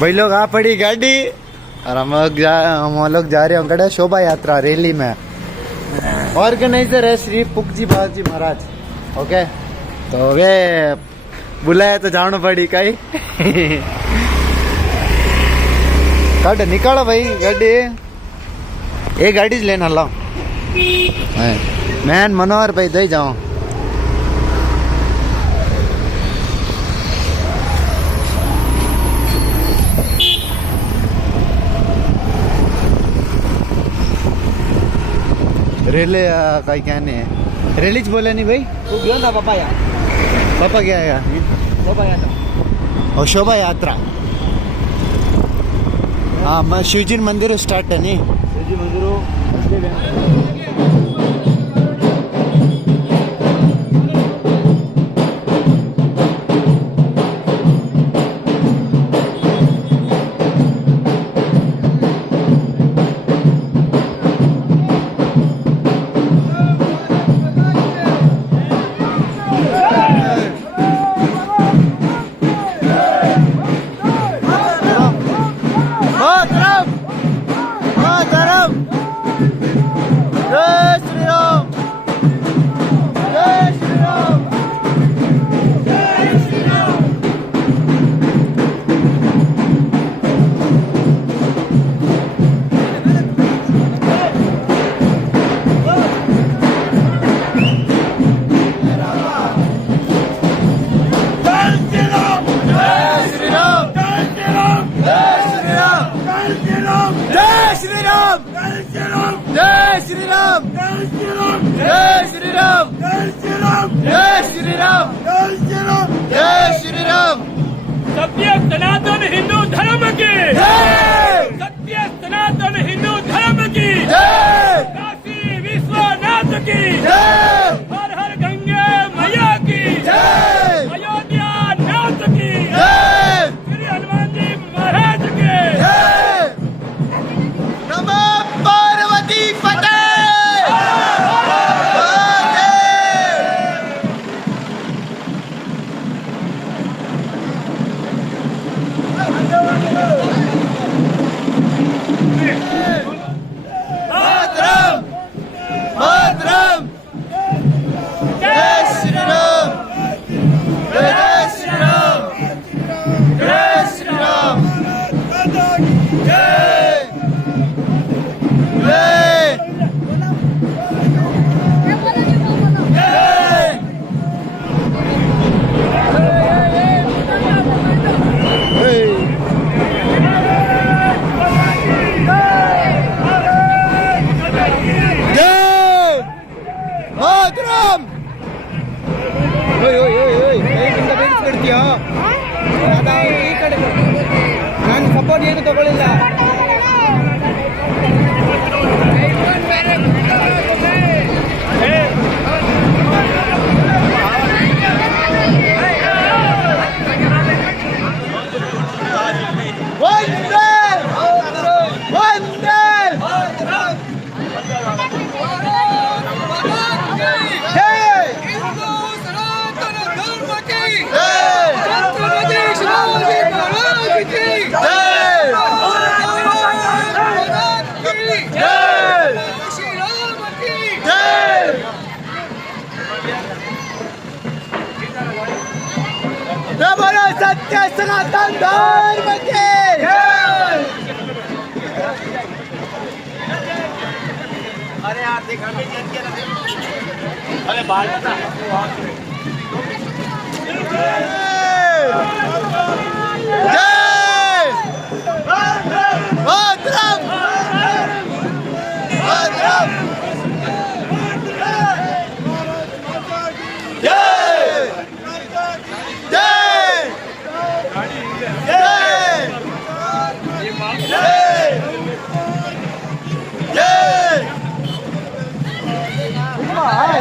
भाई लोग आ पड़ी गाड़ी और हम लोग जा रहे हैं कड़े शोभा यात्रा रैली में। ऑर्गेनाइजर है श्री पुखजी बालाजी महाराज। ओके तो वे बुलाया तो जानो पड़ी कई कट निकालो भाई गाड़ी। ये गाड़ी लेना लो मैं मनोहर भाई दे जाओ। रेले का क्या नहीं है रेलीज बोले नहीं भाई तू गयो ना पापा यार पापा क्या है पापा यार और शोभा यात्रा। हाँ शिवजी मंदिर स्टार्ट है नहीं जी मंदिरों सत्य सनातन हिंदू धर्म की सत्य सनातन हिंदू धर्म की काशी विश्वनाथ की हर हर गंगे मैया की अयोध्या नाथ की श्री हनुमान जी महाराज के नमः पार्वती पते। ನಾನು ಸಪೋರ್ಟ್ ಏನು ತಗೊಳ್ಳಿಲ್ಲ सत्य सनातन धर्म की अरे यार देखा अरे बाल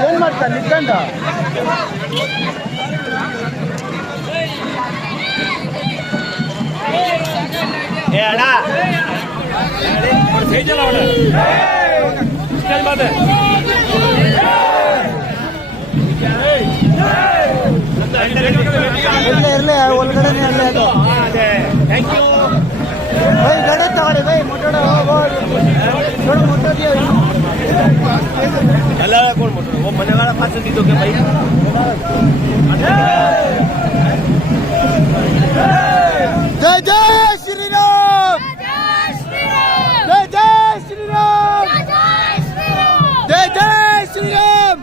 ಏನ್ ಮಾಡ್ತಾನೆ ನಿಂತ್ಕೊಂಡ ಏ ಅಣ್ಣ ಸಹಿ ಚಲ ಅವನ ಚಲ್ ಬಾತ ಇರ್ಲಿ ಒಳಗಡೆ ಥ್ಯಾಂಕ್ ಯು अल्लाह कौन मोटर वो बने वाला पास दीदो के भाई जय जय श्री राम, जय जय श्री राम, जय जय श्री राम,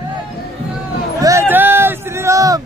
जय जय श्री राम।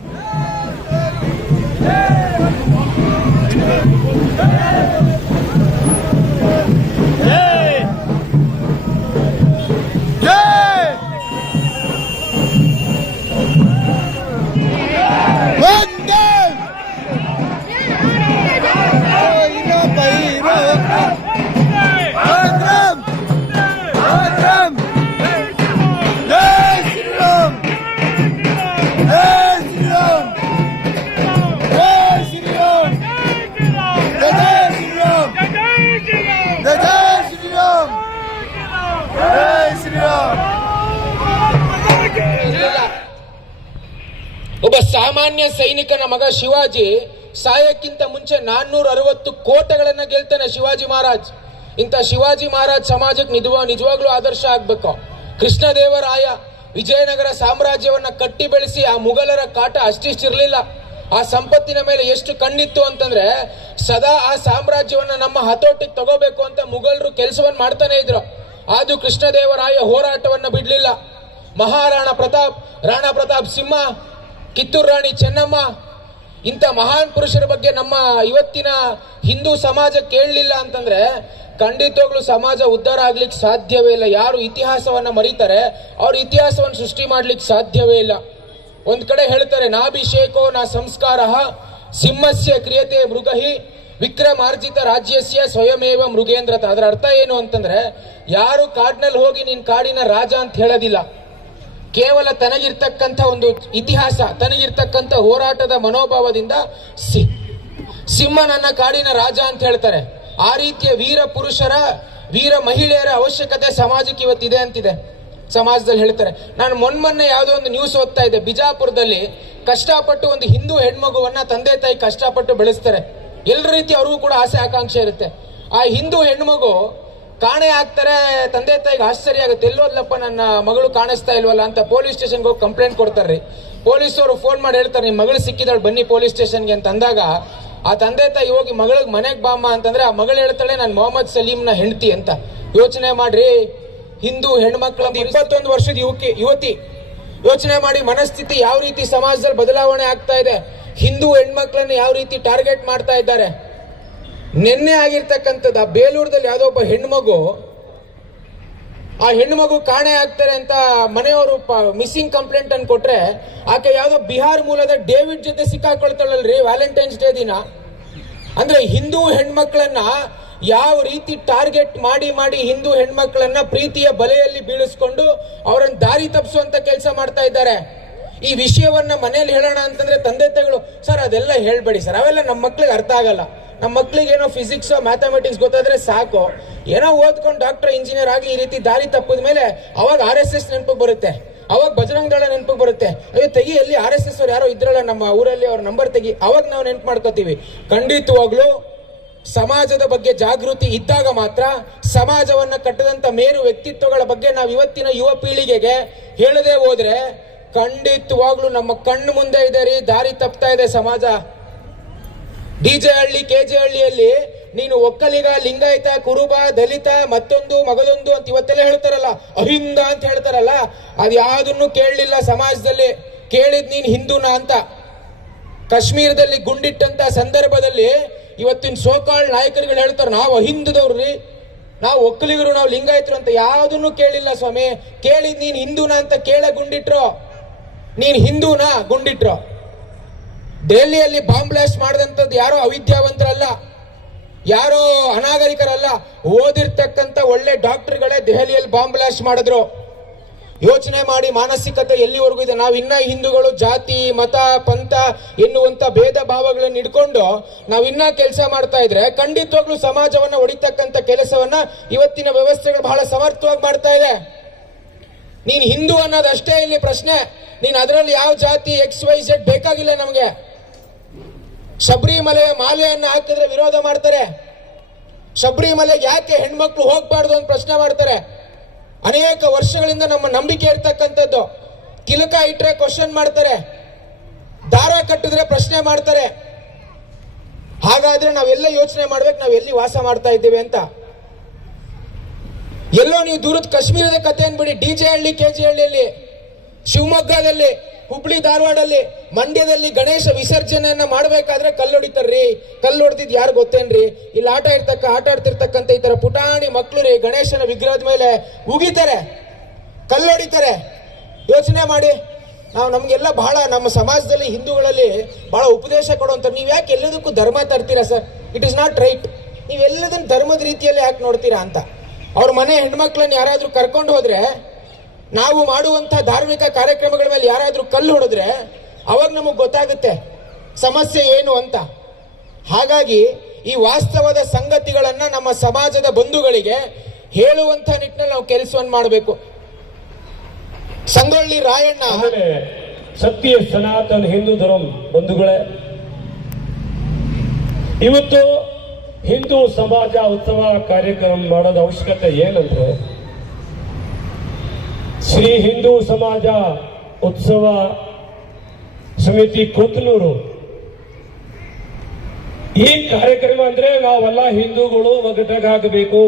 ಒಬ್ಬ ಸಾಮಾನ್ಯ ಸೈನಿಕನ ಮಗ ಶಿವಾಜಿ ಸಾಯಕ್ಕಿಂತ ಮುಂಚೆ 460 ಕೋಟೆಗಳನ್ನ ಗೆಲ್ತಾನೆ ಶಿವಾಜಿ ಮಹಾರಾಜ್. ಇಂಥ ಶಿವಾಜಿ ಮಹಾರಾಜ್ ಸಮಾಜಕ್ಕೆ ನಿಜವಾಗ್ಲೂ ಆದರ್ಶ ಆಗ್ಬೇಕು. ಕೃಷ್ಣದೇವರಾಯ ವಿಜಯನಗರ ಸಾಮ್ರಾಜ್ಯವನ್ನ ಕಟ್ಟಿ ಬೆಳೆಸಿ ಆ ಮುಘಲರ ಕಾಟ ಅಷ್ಟಿಷ್ಟಿರ್ಲಿಲ್ಲ. ಆ ಸಂಪತ್ತಿನ ಮೇಲೆ ಎಷ್ಟು ಕಣ್ಣಿತ್ತು ಅಂತಂದ್ರೆ ಸದಾ ಆ ಸಾಮ್ರಾಜ್ಯವನ್ನ ನಮ್ಮ ಹತೋಟಿಗೆ ತಗೋಬೇಕು ಅಂತ ಮುಘಲರು ಕೆಲಸವನ್ನ ಮಾಡ್ತಾನೆ ಇದ್ರು. ಆದ್ರೂ ಕೃಷ್ಣದೇವರಾಯ ಹೋರಾಟವನ್ನ ಬಿಡ್ಲಿಲ್ಲ. ಮಹಾರಾಣಾ ಪ್ರತಾಪ್, ರಾಣಾ ಪ್ರತಾಪ್ ಸಿಂಹ, ಕಿತ್ತೂರು ರಾಣಿ ಚೆನ್ನಮ್ಮ ಇಂಥ ಮಹಾನ್ ಪುರುಷರ ಬಗ್ಗೆ ನಮ್ಮ ಇವತ್ತಿನ ಹಿಂದೂ ಸಮಾಜ ಕೇಳಲಿಲ್ಲ ಅಂತಂದ್ರೆ ಖಂಡಿತವಾಗ್ಲೂ ಸಮಾಜ ಉದ್ಧಾರ ಆಗ್ಲಿಕ್ಕೆ ಸಾಧ್ಯವೇ ಇಲ್ಲ. ಯಾರು ಇತಿಹಾಸವನ್ನ ಮರೀತಾರೆ ಅವ್ರ ಇತಿಹಾಸವನ್ನು ಸೃಷ್ಟಿ ಮಾಡ್ಲಿಕ್ಕೆ ಸಾಧ್ಯವೇ ಇಲ್ಲ. ಒಂದ್ ಕಡೆ ಹೇಳ್ತಾರೆ, ನಾಭಿಷೇಕೋ ನಾ ಸಂಸ್ಕಾರ ಸಿಂಹಸ್ಯ ಕ್ರಿಯತೆ ಮೃಗಹಿ ವಿಕ್ರಮಾರ್ಜಿತ ರಾಜ್ಯಸ್ಯ ಸ್ವಯಮೇವ ಮೃಗೇಂದ್ರತ. ಅದರ ಅರ್ಥ ಏನು ಅಂತಂದ್ರೆ, ಯಾರು ಕಾಡಿನಲ್ಲಿ ಹೋಗಿ ನೀನ್ ಕಾಡಿನ ರಾಜ ಅಂತ ಹೇಳೋದಿಲ್ಲ. ಕೇವಲ ತನಗಿರ್ತಕ್ಕಂಥ ಒಂದು ಇತಿಹಾಸ, ತನಗಿರ್ತಕ್ಕಂಥ ಹೋರಾಟದ ಮನೋಭಾವದಿಂದ ಸಿಂಹ ನನ್ನ ಕಾಡಿನ ರಾಜ ಅಂತ ಹೇಳ್ತಾರೆ. ಆ ರೀತಿಯ ವೀರ ಪುರುಷರ, ವೀರ ಮಹಿಳೆಯರ ಅವಶ್ಯಕತೆ ಸಮಾಜಕ್ಕೆ ಇವತ್ತಿದೆ ಅಂತಿದೆ. ಸಮಾಜದಲ್ಲಿ ಹೇಳ್ತಾರೆ. ನಾನು ಮೊನ್ನೆ ಯಾವುದೋ ಒಂದು ನ್ಯೂಸ್ ಓದ್ತಾ ಇದ್ದೆ, ಬಿಜಾಪುರದಲ್ಲಿ ಕಷ್ಟಪಟ್ಟು ಒಂದು ಹಿಂದೂ ಹೆಣ್ಮಗುವನ್ನ ತಂದೆ ತಾಯಿ ಕಷ್ಟಪಟ್ಟು ಬೆಳೆಸ್ತಾರೆ. ಎಲ್ಲ ರೀತಿ ಅವ್ರಿಗೂ ಕೂಡ ಆಸೆ ಆಕಾಂಕ್ಷೆ ಇರುತ್ತೆ. ಆ ಹಿಂದೂ ಹೆಣ್ಮಗು ಕಾಣೆ ಆಗ್ತಾರೆ. ತಂದೆ ತಾಯಿಗೆ ಆಶ್ಚರ್ಯ ಆಗುತ್ತೆ, ಎಲ್ಲೋದ್ಲಪ್ಪ ನನ್ನ ಮಗಳು ಕಾಣಿಸ್ತಾ ಇಲ್ವಲ್ಲ ಅಂತ ಪೊಲೀಸ್ ಸ್ಟೇಷನ್ಗೆ ಹೋಗಿ ಕಂಪ್ಲೇಂಟ್ ಕೊಡ್ತಾರ್ರಿ. ಪೊಲೀಸರು ಫೋನ್ ಮಾಡಿ ಹೇಳ್ತಾರೆ, ನಿಮ್ ಮಗಳು ಸಿಕ್ಕಿದಾಳು ಬನ್ನಿ ಪೊಲೀಸ್ ಸ್ಟೇಷನ್ಗೆ ಅಂತ ಅಂದಾಗ ಆ ತಂದೆ ತಾಯಿ ಹೋಗಿ ಮಗಳಿಗೆ ಮನೆಗೆ ಬಾಮ್ಮ ಅಂತಂದ್ರೆ ಆ ಮಗಳು ಹೇಳ್ತಾಳೆ, ನಾನು ಮೊಹಮ್ಮದ್ ಸಲೀಮ್ನ ಹೆಂಡತಿ ಅಂತ. ಯೋಚನೆ ಮಾಡ್ರಿ, ಹಿಂದೂ ಹೆಣ್ಮಕ್ಳ 21 ವರ್ಷದ ಯುವತಿ. ಯೋಚನೆ ಮಾಡಿ ಮನಸ್ಥಿತಿ ಯಾವ ರೀತಿ ಸಮಾಜದಲ್ಲಿ ಬದಲಾವಣೆ ಆಗ್ತಾ ಇದೆ. ಹಿಂದೂ ಹೆಣ್ಮಕ್ಳನ್ನ ಯಾವ ರೀತಿ ಟಾರ್ಗೆಟ್ ಮಾಡ್ತಾ ಇದ್ದಾರೆ. ನಿನ್ನೆ ಆಗಿರ್ತಕ್ಕಂಥದ್ದು ಆ ಬೇಲೂರದಲ್ಲಿ ಯಾವುದೋ ಒಬ್ಬ ಹೆಣ್ಮಗು, ಆ ಹೆಣ್ಮಗು ಕಾಣೆ ಆಗ್ತಾರೆ ಅಂತ ಮನೆಯವರು ಮಿಸ್ಸಿಂಗ್ ಕಂಪ್ಲೇಂಟ್ ಅನ್ನು ಕೊಟ್ರೆ, ಆಕೆ ಯಾವುದೋ ಬಿಹಾರ್ ಮೂಲದ ಡೇವಿಡ್ ಜೊತೆ ಸಿಕ್ಕಾಕೊಳ್ತಾಳಲ್ರಿ ವ್ಯಾಲೆಂಟೈನ್ಸ್ ಡೇ ದಿನ. ಅಂದ್ರೆ ಹಿಂದೂ ಹೆಣ್ಮಕ್ಳನ್ನ ಯಾವ ರೀತಿ ಟಾರ್ಗೆಟ್ ಮಾಡಿ ಹಿಂದೂ ಹೆಣ್ಮಕ್ಳನ್ನ ಪ್ರೀತಿಯ ಬಲೆಯಲ್ಲಿ ಬೀಳಿಸ್ಕೊಂಡು ಅವರನ್ನು ದಾರಿ ತಪ್ಪಿಸುವಂತ ಕೆಲಸ ಮಾಡ್ತಾ ಇದ್ದಾರೆ. ಈ ವಿಷಯವನ್ನ ಮನೇಲಿ ಹೇಳೋಣ ಅಂತಂದ್ರೆ ತಂದೆ ತಾಯಿಗಳು, ಸರ್ ಅದೆಲ್ಲ ಹೇಳ್ಬೇಡಿ ಸರ್, ಅವೆಲ್ಲ ನಮ್ಮ ಮಕ್ಳಿಗೆ ಅರ್ಥ ಆಗಲ್ಲ. ನಮ್ಮ ಮಕ್ಳಿಗೆ ಏನೋ ಫಿಸಿಕ್ಸ್ ಮ್ಯಾಥಮೆಟಿಕ್ಸ್ ಗೊತ್ತಾದ್ರೆ ಸಾಕು, ಏನೋ ಓದ್ಕೊಂಡು ಡಾಕ್ಟರ್ ಇಂಜಿನಿಯರ್ ಆಗಿ ಈ ರೀತಿ ದಾರಿ ತಪ್ಪಿದ ಮೇಲೆ ಅವಾಗ RSS ನೆನಪಿಗೆ ಬರುತ್ತೆ, ಅವಾಗ ಬಜರಂಗ ದಳ ನೆನಪಿಗೆ ಬರುತ್ತೆ. ಅಯ್ಯೋ ತೆಗಿ, ಎಲ್ಲಿ RSS ಅವ್ರು ಯಾರೋ ಇದ್ರಲ್ಲ ನಮ್ಮ ಊರಲ್ಲಿ, ಅವ್ರ ನಂಬರ್ ತೆಗಿ, ಅವಾಗ ನಾವು ನೆನಪು ಮಾಡ್ಕೋತೀವಿ. ಖಂಡಿತವಾಗ್ಲೂ ಸಮಾಜದ ಬಗ್ಗೆ ಜಾಗೃತಿ ಇದ್ದಾಗ ಮಾತ್ರ ಸಮಾಜವನ್ನ ಕಟ್ಟದಂತ ಮೇರು ವ್ಯಕ್ತಿತ್ವಗಳ ಬಗ್ಗೆ ನಾವು ಇವತ್ತಿನ ಯುವ ಪೀಳಿಗೆಗೆ ಹೇಳದೆ ಹೋದ್ರೆ ಖಂಡಿತವಾಗ್ಲೂ ನಮ್ಮ ಕಣ್ಣು ಮುಂದೆ ಇದೆ ರೀ, ದಾರಿ ತಪ್ತಾ ಇದೆ ಸಮಾಜ. DJ ಹಳ್ಳಿ, KJ ಹಳ್ಳಿಯಲ್ಲಿ ನೀನು ಒಕ್ಕಲಿಗ, ಲಿಂಗಾಯತ, ಕುರುಬ, ದಲಿತ, ಮತ್ತೊಂದು ಮಗದೊಂದು ಅಂತ ಇವತ್ತೆಲ್ಲ ಹೇಳ್ತಾರಲ್ಲ, ಅಹಿಂದ ಅಂತ ಹೇಳ್ತಾರಲ್ಲ, ಅದು ಯಾವ್ದನ್ನು ಕೇಳಲಿಲ್ಲ ಸಮಾಜದಲ್ಲಿ. ಕೇಳಿದ್ ನೀನ್ ಹಿಂದೂನ ಅಂತ. ಕಾಶ್ಮೀರದಲ್ಲಿ ಗುಂಡಿಟ್ಟಂತ ಸಂದರ್ಭದಲ್ಲಿ ಇವತ್ತಿನ ಸೋಕಾಳ್ ನಾಯಕರುಗಳು ಹೇಳ್ತಾರೆ, ನಾವು ಅಹಿಂದದವ್ರು ರೀ, ನಾವು ಒಕ್ಕಲಿಗರು, ನಾವು ಲಿಂಗಾಯತರು ಅಂತ. ಯಾವ್ದನ್ನು ಕೇಳಿಲ್ಲ ಸ್ವಾಮಿ. ಕೇಳಿದ್ ನೀನ್ ಹಿಂದೂನ ಅಂತ ಕೇಳ ಗುಂಡಿಟ್ರು. ನೀನ್ ಹಿಂದೂನಾ ಗುಂಡಿಟ್ರು. ಡೆಲ್ಲಿಯಲ್ಲಿ ಬಾಂಬ್ ಬ್ಲಾಸ್ಟ್ ಮಾಡಿದಂಥದ್ದು ಯಾರೋ ಅವಿದ್ಯಾವಂತರಲ್ಲ, ಯಾರೋ ಅನಾಗರಿಕರಲ್ಲ, ಓದಿರ್ತಕ್ಕಂಥ ಒಳ್ಳೆ ಡಾಕ್ಟರ್ಗಳೇ ದೆಹಲಿಯಲ್ಲಿ ಬಾಂಬ್ ಬ್ಲಾಸ್ಟ್ ಮಾಡಿದ್ರು. ಯೋಚನೆ ಮಾಡಿ ಮಾನಸಿಕತೆ ಎಲ್ಲಿವರೆಗೂ ಇದೆ. ನಾವು ಇನ್ನ ಹಿಂದೂಗಳು ಜಾತಿ, ಮತ, ಪಂಥ ಎನ್ನುವಂತ ಭೇದ ಭಾವಗಳನ್ನು ಇಟ್ಕೊಂಡು ನಾವಿನ್ನ ಕೆಲಸ ಮಾಡ್ತಾ ಇದ್ರೆ ಖಂಡಿತವಾಗ್ಲೂ ಸಮಾಜವನ್ನ ಹೊಡಿತಕ್ಕಂಥ ಕೆಲಸವನ್ನ ಇವತ್ತಿನ ವ್ಯವಸ್ಥೆಗಳು ಬಹಳ ಸಮರ್ಥವಾಗಿ ಮಾಡ್ತಾ ಇದೆ. ನೀನ್ ಹಿಂದೂ ಅನ್ನೋದು ಅಷ್ಟೇ ಇಲ್ಲಿ ಪ್ರಶ್ನೆ. ನೀನ್ ಅದರಲ್ಲಿ ಯಾವ ಜಾತಿ XYZ ಬೇಕಾಗಿಲ್ಲ ನಮಗೆ. ಶಬರಿಮಲೆಯ ಮಾಲೆಯನ್ನು ಹಾಕಿದ್ರೆ ವಿರೋಧ ಮಾಡ್ತಾರೆ. ಶಬರಿಮಲೆಗೆ ಯಾಕೆ ಹೆಣ್ಮಕ್ಳು ಹೋಗ್ಬಾರ್ದು ಅಂತ ಪ್ರಶ್ನೆ ಮಾಡ್ತಾರೆ. ಅನೇಕ ವರ್ಷಗಳಿಂದ ನಮ್ಮ ನಂಬಿಕೆ ಇರ್ತಕ್ಕಂಥದ್ದು. ಕಿಲಕ ಇಟ್ರೆ ಕ್ವಶನ್ ಮಾಡ್ತಾರೆ, ದಾರ ಕಟ್ಟಿದ್ರೆ ಪ್ರಶ್ನೆ ಮಾಡ್ತಾರೆ. ಹಾಗಾದ್ರೆ ನಾವೆಲ್ಲ ಯೋಚನೆ ಮಾಡ್ಬೇಕು, ನಾವು ಎಲ್ಲಿ ವಾಸ ಮಾಡ್ತಾ ಇದ್ದೇವೆ ಅಂತ. ಎಲ್ಲೋ ನೀವು ದೂರದ ಕಾಶ್ಮೀರದ ಕಥೆ ಅನ್ಬಿಡಿ, ಡಿಜೆ ಹಳ್ಳಿ, ಕೆಜೆ ಹಳ್ಳಿಯಲ್ಲಿ, ಶಿವಮೊಗ್ಗದಲ್ಲಿ, ಹುಬ್ಳಿ ಧಾರವಾಡಲ್ಲಿ, ಮಂಡ್ಯದಲ್ಲಿ ಗಣೇಶ ವಿಸರ್ಜನೆಯನ್ನ ಮಾಡಬೇಕಾದ್ರೆ ಕಲ್ಲು ಹೊಡಿತಾರ್ರಿ. ಕಲ್ಲು ಹೊಡೆದಿದ್ ಯಾರು ಗೊತ್ತೇನ್ರಿ? ಇಲ್ಲಿ ಆಟ ಆಡ್ತಿರ್ತಕ್ಕಂಥ ಈ ತರ ಪುಟಾಣಿ ಮಕ್ಕಳು ರೀ ಗಣೇಶನ ವಿಗ್ರಹದ ಮೇಲೆ ಉಗಿತಾರೆ, ಕಲ್ಲು ಹೊಡಿತಾರೆ. ಯೋಚನೆ ಮಾಡಿ. ನಮ್ಗೆಲ್ಲ ಬಹಳ ನಮ್ಮ ಸಮಾಜದಲ್ಲಿ ಹಿಂದೂಗಳಲ್ಲಿ ಬಹಳ ಉಪದೇಶ ಕೊಡುವಂತ, ನೀವ್ ಯಾಕೆ ಎಲ್ಲದಕ್ಕೂ ಧರ್ಮ ತರ್ತೀರಾ sir? It is not right. ನೀವ್ ಎಲ್ಲದನ್ನ ಧರ್ಮದ ರೀತಿಯಲ್ಲಿ ಯಾಕೆ ನೋಡ್ತೀರಾ ಅಂತ. ಅವ್ರ ಮನೆ ಹೆಣ್ಮಕ್ಳನ್ನ ಯಾರಾದ್ರೂ ಕರ್ಕೊಂಡು ಹೋದ್ರೆ, ನಾವು ಮಾಡುವಂತಹ ಧಾರ್ಮಿಕ ಕಾರ್ಯಕ್ರಮಗಳ ಮೇಲೆ ಯಾರಾದ್ರೂ ಕಲ್ಲು ಹೊಡೆದ್ರೆ ಅವಾಗ ನಮಗ್ ಗೊತ್ತಾಗುತ್ತೆ ಸಮಸ್ಯೆ ಏನು ಅಂತ. ಹಾಗಾಗಿ ಈ ವಾಸ್ತವದ ಸಂಗತಿಗಳನ್ನ ನಮ್ಮ ಸಮಾಜದ ಬಂಧುಗಳಿಗೆ ಹೇಳುವಂತ ನಿಟ್ಟಿನಲ್ಲಿ ನಾವು ಕೆಲಸವನ್ನು ಮಾಡಬೇಕು. ಸಂಗೊಳ್ಳಿ ರಾಯಣ್ಣ ಸತ್ಯ ಸನಾತನ ಹಿಂದೂ ಧರ್ಮ ಬಂಧುಗಳೇ, ಇವತ್ತು ಹಿಂದೂ ಸಮಾಜ ಉತ್ಸವ ಕಾರ್ಯಕ್ರಮ ಮಾಡೋದ ಅವಶ್ಯಕತೆ ಏನಂದ್ರೆ, ಶ್ರೀ ಹಿಂದೂ ಸಮಾಜ ಉತ್ಸವ ಸಮಿತಿ ಕೊತ್ತನೂರು ಈ ಕಾರ್ಯಕ್ರಮ ಅಂದ್ರೆ ನಾವೆಲ್ಲ ಹಿಂದೂಗಳು ಒಗ್ಗಟ್ಟಾಗಬೇಕು,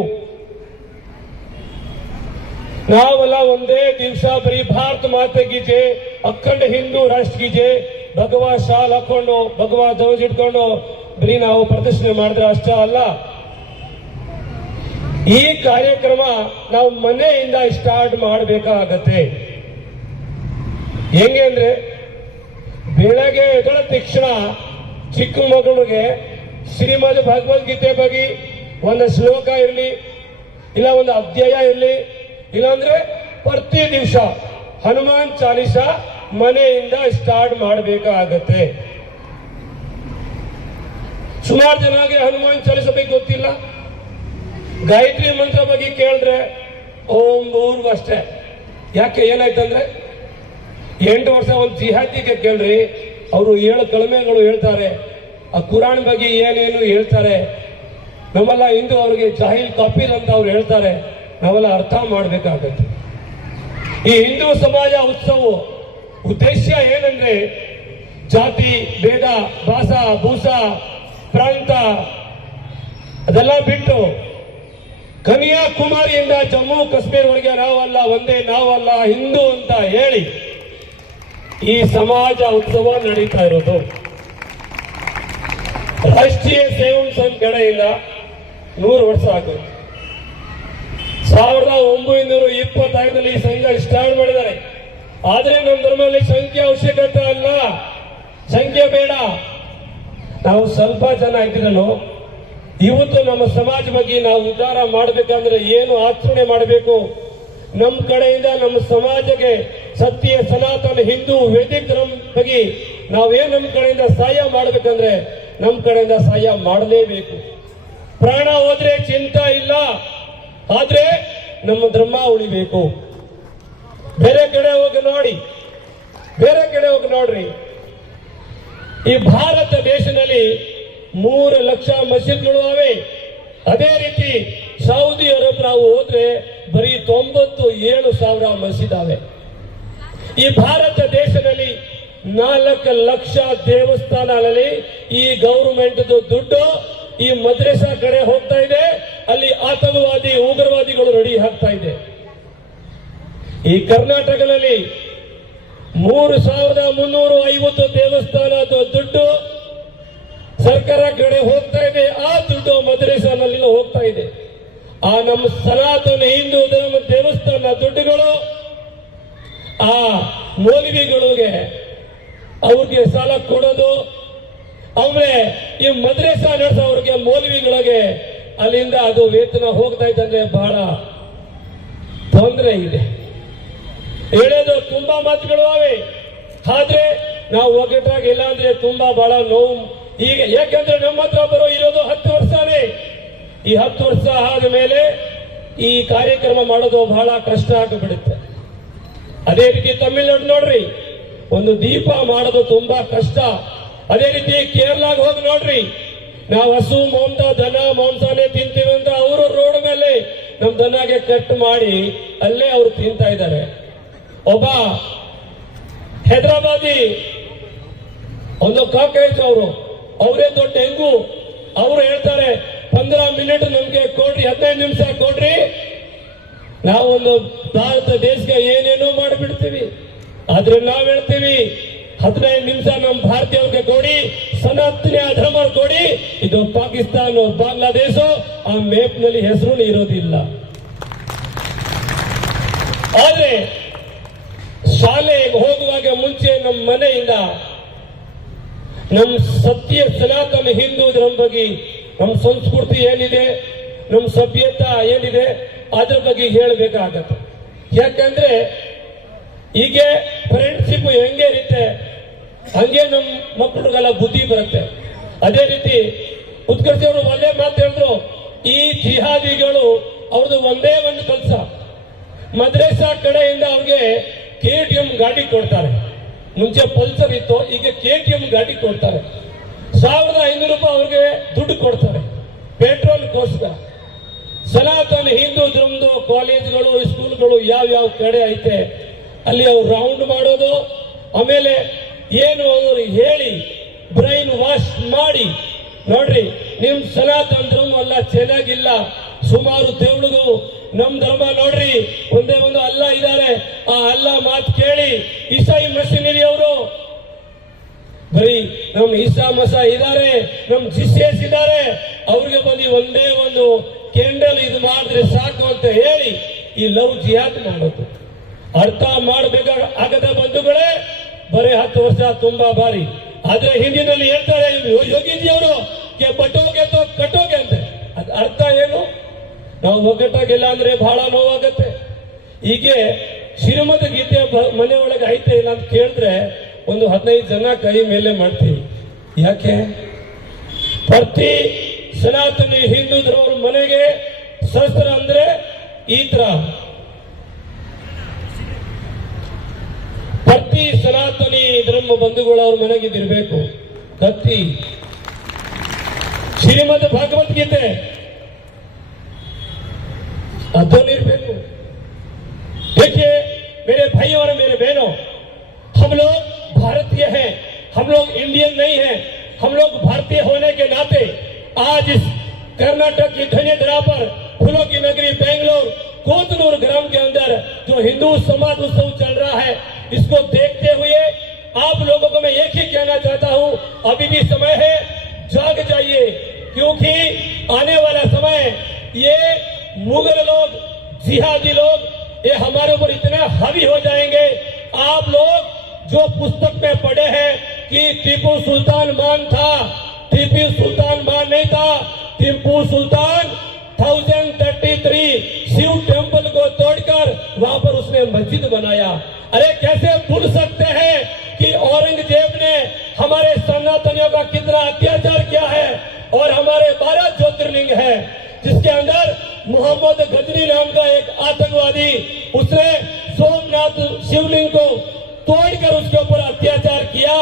ನಾವೆಲ್ಲ ಒಂದೇ ದಿವಸ ಬರೀ ಭಾರತ ಮಾತೆ ಕಿ ಜೈ, ಅಖಂಡ ಹಿಂದೂ ರಾಷ್ಟ್ರ ಕಿ ಜೈ, ಭಗವಾ ಶಾಲ್ ಹಾಕೊಂಡು ಭಗವಾ ಧ್ವಜ ಇಟ್ಕೊಂಡು ಬರೀ ನಾವು ಪ್ರದರ್ಶನ ಮಾಡಿದ್ರೆ ಅಷ್ಟೇ ಅಲ್ಲ. ಈ ಕಾರ್ಯಕ್ರಮ ನಾವು ಮನೆಯಿಂದ ಸ್ಟಾರ್ಟ್ ಮಾಡಬೇಕಾಗತ್ತೆ. ಹೆಂಗೆ ಅಂದ್ರೆ, ಬೆಳಗ್ಗೆ ಎದ್ದ ತಕ್ಷಣ ಚಿಕ್ಕ ಮಗಳಿಗೆ ಶ್ರೀಮದ್ ಭಗವದ್ಗೀತೆ ಬಗ್ಗೆ ಒಂದು ಶ್ಲೋಕ ಇರಲಿ, ಇಲ್ಲ ಒಂದು ಅಧ್ಯಾಯ ಇರಲಿ, ಇಲ್ಲಾಂದ್ರೆ ಪ್ರತಿ ದಿವಸ ಹನುಮಾನ್ ಚಾಲಿಸ ಮನೆಯಿಂದ ಸ್ಟಾರ್ಟ್ ಮಾಡಬೇಕಾಗತ್ತೆ. ಸುಮಾರು ಜನಗೆ ಹನುಮಾನ್ ಚಾಲಿಸ ಬಗ್ಗೆ ಗೊತ್ತಿಲ್ಲ. ಗಾಯತ್ರಿ ಮಂತ್ರ ಬಗ್ಗೆ ಕೇಳಿದ್ರೆ ಓಂ ಊರ್ಗು ಅಷ್ಟೇ. ಯಾಕೆ ಏನಾಯ್ತಂದ್ರೆ, 8 ವರ್ಷ ಒಂದು ಜಿಹಾದಿಗೆ ಕೇಳ್ರಿ, ಅವರು 7 ಕಳಮೆಗಳು ಹೇಳ್ತಾರೆ, ಆ ಕುರಾನ್ ಬಗ್ಗೆ ಏನೇನು ಹೇಳ್ತಾರೆ. ನಮ್ಮೆಲ್ಲ ಹಿಂದೂ ಅವ್ರಿಗೆ ಜಾಹಿಲ್ ಕಾಪೀರ್ ಅಂತ ಅವ್ರು ಹೇಳ್ತಾರೆ. ನಾವೆಲ್ಲ ಅರ್ಥ ಮಾಡಬೇಕಾಗತ್ತೆ. ಈ ಹಿಂದೂ ಸಮಾಜ ಉತ್ಸವ ಉದ್ದೇಶ ಏನಂದ್ರೆ, ಜಾತಿ ಭೇದ, ಭಾಷಾ ಭೂಷ ಪ್ರಾಂತ ಅದೆಲ್ಲ ಬಿಟ್ಟು ಕನ್ಯಾಕುಮಾರಿಯಿಂದ ಜಮ್ಮು ಕಾಶ್ಮೀರವರೆಗೆ ನಾವಲ್ಲ ಒಂದೇ, ನಾವಲ್ಲ ಹಿಂದೂ ಅಂತ ಹೇಳಿ ಈ ಸಮಾಜ ಉತ್ಸವ ನಡೀತಾ ಇರೋದು. ರಾಷ್ಟ್ರೀಯ ಸೇವಾ ಸಂಘ ಕಡೆಯಿಂದ 100 ವರ್ಷ ಆಗುತ್ತೆ. 1925 ಈ ಸಂಘ ಸ್ಟಾರ್ಟ್ ಮಾಡಿದ್ದಾರೆ. ಆದ್ರೆ ನಮ್ಮ ಧರ್ಮದಲ್ಲಿ ಸಂಖ್ಯೆ ಅವಶ್ಯಕತೆ ಅಲ್ಲ, ಸಂಖ್ಯೆ ಬೇಡ. ನಾವು ಸ್ವಲ್ಪ ಜನ ಇದ್ರೂ ಇವತ್ತು ನಮ್ಮ ಸಮಾಜ ಬಗ್ಗೆ ನಾವು ಉದ್ಧಾರ ಮಾಡಬೇಕಂದ್ರೆ ಏನು ಆಚರಣೆ ಮಾಡಬೇಕು? ನಮ್ಮ ಕಡೆಯಿಂದ ನಮ್ಮ ಸಮಾಜಕ್ಕೆ ಸತ್ಯ ಸನಾತನ ಹಿಂದೂ ವೇದಿಕ ಧರ್ಮ ಬಗ್ಗೆ ನಾವೇನು ನಮ್ಮ ಕಡೆಯಿಂದ ಸಹಾಯ ಮಾಡಬೇಕಂದ್ರೆ ನಮ್ಮ ಕಡೆಯಿಂದ ಸಹಾಯ ಮಾಡಲೇಬೇಕು. ಪ್ರಾಣ ಹೋದ್ರೆ ಚಿಂತೆ ಇಲ್ಲ, ಆದ್ರೆ ನಮ್ಮ ಧರ್ಮ ಉಳಿಬೇಕು. ಬೇರೆ ಕಡೆ ಹೋಗಿ ನೋಡ್ರಿ, ಈ ಭಾರತ ದೇಶದಲ್ಲಿ 3 ಲಕ್ಷ ಮಸೀದ್ಗಳು ಅವೆ. ಅದೇ ರೀತಿ ಸೌದಿ ಅರಬ್ ನಾವು ಹೋದ್ರೆ ಬರೀ 97,000 ಮಸೀದ್ ಅವೆ. ಈ ಭಾರತ ದೇಶದಲ್ಲಿ 4 ಲಕ್ಷ ದೇವಸ್ಥಾನಗಳಲ್ಲಿ ಈ ಗೌರ್ಮೆಂಟ್ ದುಡ್ಡು ಈ ಮದ್ರಸಾ ಕಡೆ ಹೋಗ್ತಾ ಇದೆ. ಅಲ್ಲಿ ಆತಂಕವಾದಿ ಉಗ್ರವಾದಿಗಳು ರೆಡಿ ಆಗ್ತಾ ಇದೆ. ಈ ಕರ್ನಾಟಕದಲ್ಲಿ 3,350 ದೇವಸ್ಥಾನದ ದುಡ್ಡು ಸರ್ಕಾರ ಕಡೆ ಹೋಗ್ತಾ ಇದೆ. ಆ ದುಡ್ಡು ಮದ್ರಸಾನಲ್ಲಿ ಹೋಗ್ತಾ ಇದೆ. ಆ ನಮ್ಮ ಸನಾತನ ಹಿಂದೂ ಧರ್ಮ ದೇವಸ್ಥಾನ ದುಡ್ಡುಗಳು ಆ ಮೌಲ್ವಿಗಳಿಗೆ ಅವ್ರಿಗೆ ಸಾಲ ಕೊಡೋದು, ಆಮೇಲೆ ಈ ಮದ್ರಸಾ ನಡೆಸೋರಿಗೆ ಮೌಲ್ವಿಗಳಿಗೆ ಅಲ್ಲಿಂದ ಅದು ವೇತನ ಹೋಗ್ತಾ ಇದೆ. ಬಹಳ ತೊಂದರೆ ಇದೆ. ಹೇಳೋದು ತುಂಬಾ ಮಾತುಗಳು ಅವೆ, ಆದ್ರೆ ನಾವು ಒಗ್ಗಟ್ಟಾಗಿಲ್ಲ ಅಂದ್ರೆ ತುಂಬಾ ಬಹಳ ನೋವು. ಈಗ ಯಾಕಂದ್ರೆ ನಮ್ಮ ಹತ್ರ ಇರೋದು 10 ವರ್ಷನೇ. ಈ 10 ವರ್ಷ ಆದ ಮೇಲೆ ಈ ಕಾರ್ಯಕ್ರಮ ಮಾಡೋದು ಬಹಳ ಕಷ್ಟ ಆಗಿಬಿಡುತ್ತೆ. ಅದೇ ರೀತಿ ತಮಿಳುನಾಡು ನೋಡ್ರಿ, ಒಂದು ದೀಪ ಮಾಡೋದು ತುಂಬಾ ಕಷ್ಟ. ಅದೇ ರೀತಿ ಕೇರಳಾಗ ಹೋಗಿ ನೋಡ್ರಿ, ನಾವು ಹಸು ಮಾಂಸ ದನ ಮಾಂಸನೇ ತಿಂತೀವಿ ಕಟ್ ಮಾಡಿ ಅಲ್ಲೇ ಅವರು ತಿಂತಾ ಇದ್ದಾರೆ. ಒಬ್ಬ ಹೈದರಾಬಾದಿ ಒಂದು ಕಾಕರೇಜ್ ಅವರೇ ದೊಡ್ಡ ಹೆಂಗು, ಅವರು ಹೇಳ್ತಾರೆ 15 ಮಿನಿಟ್ ನಮ್ಗೆ ಕೊಡ್ರಿ, 15 ನಿಮಿಷ ಕೊಡ್ರಿ, ನಾವೊಂದು ಭಾರತ ದೇಶಕ್ಕೆ ಏನೇನೋ ಮಾಡಿಬಿಡ್ತೀವಿ. ಆದ್ರೆ ನಾವ್ ಹೇಳ್ತೀವಿ 15 ನಿಮಿಷ ನಮ್ಮ ಭಾರತೀಯರಿಗೆ ಕೊಡಿ, ಸನಾತನ ಧರ್ಮ ಕೊಡಿ. ಇದು ಪಾಕಿಸ್ತಾನ ಬಾಂಗ್ಲಾದೇಶ ಆ ಮ್ಯಾಪ್ ನಲ್ಲಿ ಹೆಸರು ಇರೋದಿಲ್ಲ. ಆದ್ರೆ ಶಾಲೆಗೆ ಹೋಗುವಾಗ ಮುಂಚೆ ನಮ್ಮ ಮನೆಯಿಂದ ನಮ್ಮ ಸತ್ಯ ಸನಾತನ ಹಿಂದೂ ಧರ್ಮ ಬಗ್ಗೆ, ನಮ್ಮ ಸಂಸ್ಕೃತಿ ಏನಿದೆ, ನಮ್ಮ ಸಭ್ಯತಾ ಏನಿದೆ ಅದ್ರ ಬಗ್ಗೆ ಹೇಳಬೇಕಾಗತ್ತೆ. ಯಾಕಂದ್ರೆ ಈಗ ಫ್ರೆಂಡ್ಶಿಪ್ ಹೆಂಗೆ ಇರುತ್ತೆ ಹಂಗೆ ನಮ್ಮ ಮಕ್ಕಳಿಗೆಲ್ಲ ಬುದ್ಧಿ ಬರುತ್ತೆ. ಅದೇ ರೀತಿ ಉತ್ಕರ್ಷ ಅವರು ಒಳ್ಳೆ ಮಾತು ಹೇಳಿದ್ರು, ಈ ಜಿಹಾದಿಗಳು ಅವ್ರದ್ದು ಒಂದೇ ಒಂದು ಕೆಲಸ, ಮದ್ರಸಾ ಕಡೆಯಿಂದ ಅವ್ರಿಗೆ KTM ಗಾಡಿ ಕೊಡ್ತಾರೆ. ಮುಂಚೆ ಪಲ್ಸರ್ ಇತ್ತು, ಈಗ KTM ಗಾಡಿ ಕೊಡ್ತಾರೆ. 1500 ರೂಪಾಯಿ ಅವ್ರಿಗೆ ದುಡ್ಡು ಕೊಡ್ತಾರೆ ಪೆಟ್ರೋಲ್ಗೋಸ್ಕರ. ಸನಾತನ ಹಿಂದೂ ಧರ್ಮದ ಕಾಲೇಜ್ಗಳು ಸ್ಕೂಲ್ಗಳು ಯಾವ ಕಡೆ ಐತೆ ಅಲ್ಲಿ ಅವ್ರು ರೌಂಡ್ ಮಾಡೋದು, ಆಮೇಲೆ ಏನು ಅವರು ಹೇಳಿ ಬ್ರೈನ್ ವಾಶ್ ಮಾಡಿ, ನೋಡ್ರಿ ನಿಮ್ ಸನಾತನ ಧರ್ಮ ಎಲ್ಲ ಚೆನ್ನಾಗಿಲ್ಲ, ಸುಮಾರು ದೇವಳಿಗೂ ನಮ್ ಧರ್ಮ ನೋಡ್ರಿ ಒಂದೇ ಒಂದು ಅಲ್ಲ ಇದ್ದಾರೆ, ಆ ಅಲ್ಲ ಮಾತು ಕೇಳಿ ಈಸಾಯಿ ಮಸೀದಿ ಅವರು ಬರೀ ನಮ್ ಈಸಾ ಮಸ ಇದ್ದಾರೆ, ನಮ್ ಜಿಸೇಸ್ ಇದ್ದಾರೆ, ಅವ್ರಿಗೆ ಬಂದು ಒಂದೇ ಒಂದು ಕ್ಯಾಂಡಲ್ ಇದು ಮಾಡಿದ್ರೆ ಸಾಕು ಅಂತ ಹೇಳಿ ಈ ಲವ್ ಜಿಹಾದ್ ಮಾಡೋದು. ಅರ್ಥ ಮಾಡಬೇಕಾಗದ ಬಂಧುಗಳೇ, ಬರೀ 10 ವರ್ಷ ತುಂಬಾ ಬಾರಿ. ಆದ್ರೆ ಹಿಂದಿನಲ್ಲಿ ಹೇಳ್ತಾರೆ ಯೋಗಿಜಿ ಅವರು ಬಟೋಗೆ ತೋ ಕಟೋಗೆ ಅಂತ. ಅದ್ ಅರ್ಥ ಏನು? ನಾವು ಒಗ್ಗಟ್ಟಾಗಿಲ್ಲ ಅಂದ್ರೆ ಬಹಳ ನೋವಾಗತ್ತೆ. ಹೀಗೆ ಶ್ರೀಮದ್ ಗೀತೆ ಮನೆ ಒಳಗೆ ಐತೆ ಇಲ್ಲ ಅಂತ ಕೇಳಿದ್ರೆ ಒಂದು 15 ಜನ ಕೈ ಮೇಲೆ ಮಾಡ್ತೀವಿ. ಯಾಕೆ? ಪ್ರತಿ ಸನಾತನಿ ಹಿಂದೂ ಧರ್ಮವ್ರ ಮನೆಗೆ ಶಸ್ತ್ರ ಅಂದ್ರೆ ಈ ತರ, ಪ್ರತಿ ಸನಾತನಿ ಧರ್ಮ ಬಂಧುಗಳು ಅವ್ರ ಮನೆಗಿದಿರ್ಬೇಕು ಕತ್ತಿ. ಶ್ರೀಮದ್ ಭಗವದ್ಗೀತೆ अधोनिर्भर। देखिए मेरे भाई और मेरे बहनों, हम लोग भारतीय हैं, हम लोग इंडियन नहीं हैं। हम लोग भारतीय होने के नाते आज इस कर्नाटक की धन्य धरा पर फूलों की नगरी बेंगलोर कोतनूर ग्राम के अंदर जो हिंदू समाज उत्सव चल रहा है, इसको देखते हुए आप लोगों को मैं एक ही कहना चाहता हूं, अभी भी समय है, जाग जाइए, क्योंकि आने वाला समय ये मुगल लोग, जिहादी लोग, ये हमारे ऊपर इतने हावी हो जाएंगे। आप लोग जो पुस्तक में पढ़े हैं कि टीपू सुल्तान मान था, टीपू सुल्तान मान नहीं था। टीपू सुल्तान 1033 शिव टेम्पल को तोड़कर वहां पर उसने मस्जिद बनाया। अरे कैसे भूल सकते हैं कि औरंगजेब ने हमारे सनातनियों का कितना अत्याचार किया है। और हमारे 12 ज्योतिर्लिंग है जिसके अंदर मोहम्मद गजनी नाम का एक आतंकवादी, उसने सोमनाथ शिवलिंग को तोड़कर उसके ऊपर अत्याचार किया।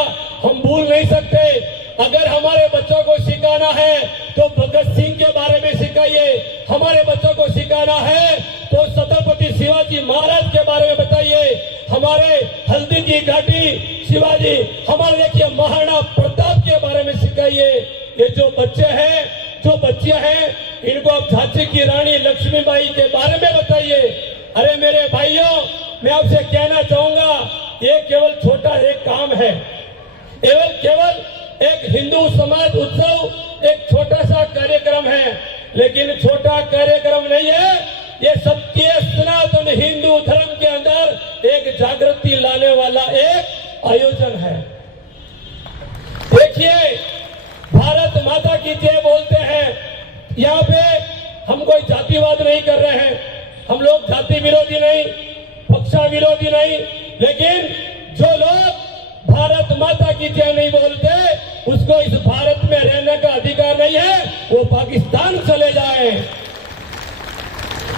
हम भूल नहीं सकते। अगर हमारे बच्चों को सिखाना है तो भगत सिंह के बारे में सिखाइए, हमारे बच्चों को सिखाना है तो छत्रपति शिवाजी महाराज के बारे में बताइए, हमारे हल्दी की घाटी शिवाजी, हमारे देखिए महाराणा प्रताप के बारे में सिखाइए। ये जो बच्चे हैं, जो बच्चियां हैं, इनको आप झांसी की रानी लक्ष्मीबाई के बारे में बताइए। अरे मेरे भाइयों, मैं आपसे कहना चाहूंगा, ये केवल छोटा एक काम है, केवल एक हिंदू समाज उत्सव एक छोटा सा कार्यक्रम है, लेकिन छोटा कार्यक्रम नहीं है, ये सत्य सनातन हिंदू धर्म के अंदर एक जागृति लाने वाला एक आयोजन है। देखिए, भारत माता की जय बोलते हैं, यहाँ पे हम कोई जातिवाद नहीं कर रहे हैं, हम लोग जाति विरोधी नहीं, पक्षा विरोधी नहीं, लेकिन जो लोग भारत माता की जय नहीं बोलते उसको इस भारत में रहने का अधिकार नहीं है, वो पाकिस्तान चले जाए।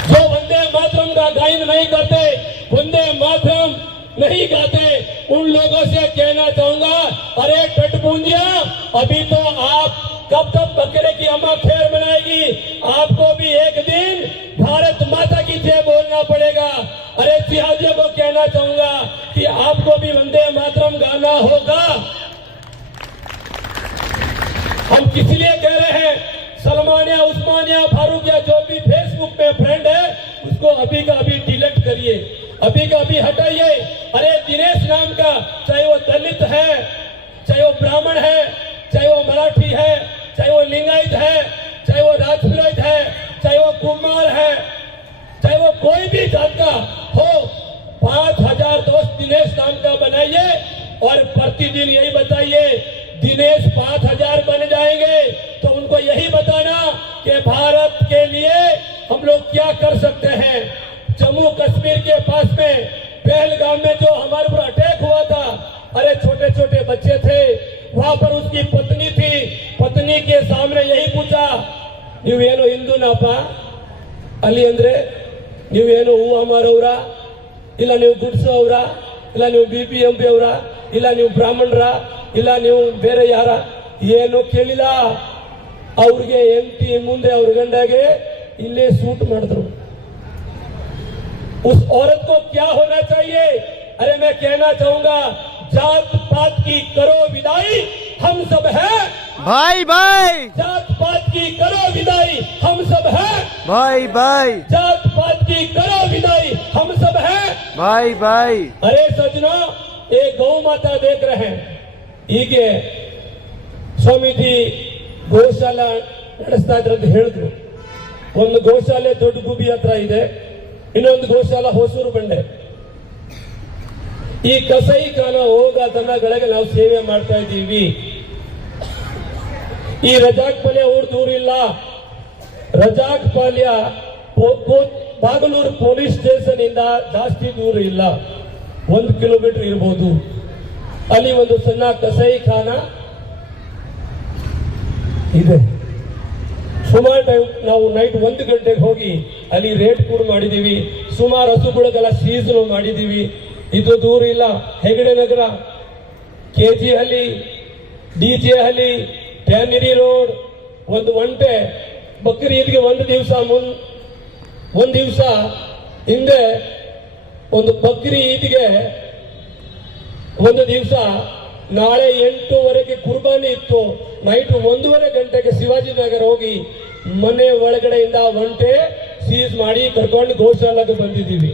जो वंदे मातरम का गायन नहीं करते, वंदे मातरम नहीं गाते, उन लोगों से कहना चाहूंगा, अरे टटपुंजिया, अभी तो आप कब तक बकरे की अम्मा खैर बनाएगी, आपको भी एक दिन भारत माता की जय उस्मानिया फारूकिया जो भी फेसबुक पे फ्रेंड है उसको अभी का अभी डिलीट करिए, अभी का अभी हटाइए। अरे दिनेश नाम का, चाहे वो दलित है, चाहे वो ब्राह्मण है, चाहे वो मराठी है, चाहे वो लिंगायत है, चाहे वो राजपुरोहित है, चाहे वो कुमार है, चाहे वो कोई भी जात का हो, 5000 दोस्त दिनेश नाम का बनाइए और प्रतिदिन यही बताइए दिनेश 5000 बन जाएंगे तो उनको यही बताना कि भारत के लिए हम लोग क्या कर सकते हैं। जम्मू कश्मीर के पास में पहलगाम में जो हमारे ऊपर अटैक हुआ था, अरे छोटे छोटे बच्चे थे, वहां पर उसकी पत्नी थी, पत्नी के सामने यही पूछा, ನೀವೇನು ಹಿಂದೂನಪ್ಪ ಅಲ್ಲಿ ಅಂದ್ರೆ ನೀವೇನು ಹೂವ ಮಾರವ್ರ, ಇಲ್ಲ ನೀವು ಗುಡ್ಸೋವ್ರ, ಇಲ್ಲ ನೀವು BBMP ಅವರ, ಇಲ್ಲ ನೀವು ಬ್ರಾಹ್ಮಣರ, ಇಲ್ಲ ನೀವು ಬೇರೆ ಯಾರ, ಏನು ಕೇಳಿಲ್ಲ। ಅವ್ರಿಗೆ ಹೆಂಡತಿ ಮುಂದೆ ಅವ್ರ ಗಂಡಗೆ ಇಲ್ಲೇ सूट ಮಾಡಿದ್ರು। उस औरत को क्या होना चाहिए? अरे मैं कहना चाहूंगा, जात पात की करो विदाई, हम सब है भाई भाई, जात पात की करो विदाई, हम सब है भाई भाई, जात पात की करो विदाई, हम सब है भाई भाई। अरे सज्जनों, एक गौ माता देख रहे हैं, ಹೀಗೆ ಸ್ವಾಮೀಜಿ ಗೋಶಾಲಾ ನಡೆಸ್ತಾ ಇದ್ರಂತ ಹೇಳಿದ್ರು। ಒಂದು ಗೋಶಾಲೆ ದೊಡ್ಡ ಗುಬಿ ಹತ್ರ ಇದೆ, ಇನ್ನೊಂದು ಗೋಶಾಲಾ ಹೊಸೂರು ಬಂಡೆ। ಈ ಕಸಾಯಿಖಾನ ಹೋಗ ದನಗಳಿಗೆ ನಾವು ಸೇವೆ ಮಾಡ್ತಾ ಇದ್ದೀವಿ। ಈ ರಜಾಕ್ ಪಾಳ್ಯ ಊರು ದೂರ ಇಲ್ಲ, ರಜಾಕ್ ಪಾಳ್ಯ ಬಾಗಲೂರು ಪೊಲೀಸ್ ಸ್ಟೇಷನ್ ಇಂದ ಜಾಸ್ತಿ ದೂರ ಇಲ್ಲ, 1 ಕಿಲೋಮೀಟರ್ ಇರಬಹುದು। ಅಲ್ಲಿ ಒಂದು ಸಣ್ಣ ಕಸಾಯಿಖಾನ ಇದೆ। ಸುಮಾರು ಟೈಮ್ ನಾವು ನೈಟ್ 1 ಗಂಟೆಗೆ ಹೋಗಿ ಅಲ್ಲಿ ರೇಟ್ ಕೂಡ ಮಾಡಿದೀವಿ, ಸುಮಾರು ಹಸುಗಳಿಗೆಲ್ಲ ಸೀಸನ್ ಮಾಡಿದೀವಿ। ಇದು ದೂರ ಇಲ್ಲ, ಹೆಗಡೆ ನಗರ, KG ಹಳ್ಳಿ, DJ ಹಳ್ಳಿ, ಟ್ಯಾನಿರಿ ರೋಡ್, ಒಂದು ಒಂಟೆ ಬಕ್ರೀದ್ಗೆ ಒಂದು ದಿವಸ ಹಿಂದೆ ಒಂದು ಬಕ್ರಿ ಈದ್ಗೆ ಒಂದು ದಿವಸ ನಾಳೆ 8:00ವರೆಗೆ ಕುರ್ಬಾನಿ ಇತ್ತು, ನೈಟ್ 1:30 ಗಂಟೆಗೆ ಶಿವಾಜಿನಗರ ಹೋಗಿ ಮನೆ ಒಳಗಡೆಯಿಂದ ಒಂಟೆ ಸೀಸ್ ಮಾಡಿ ಕರ್ಕೊಂಡು ಗೋಶಾಲಾಗೆ ಬಂದಿದ್ದೀವಿ।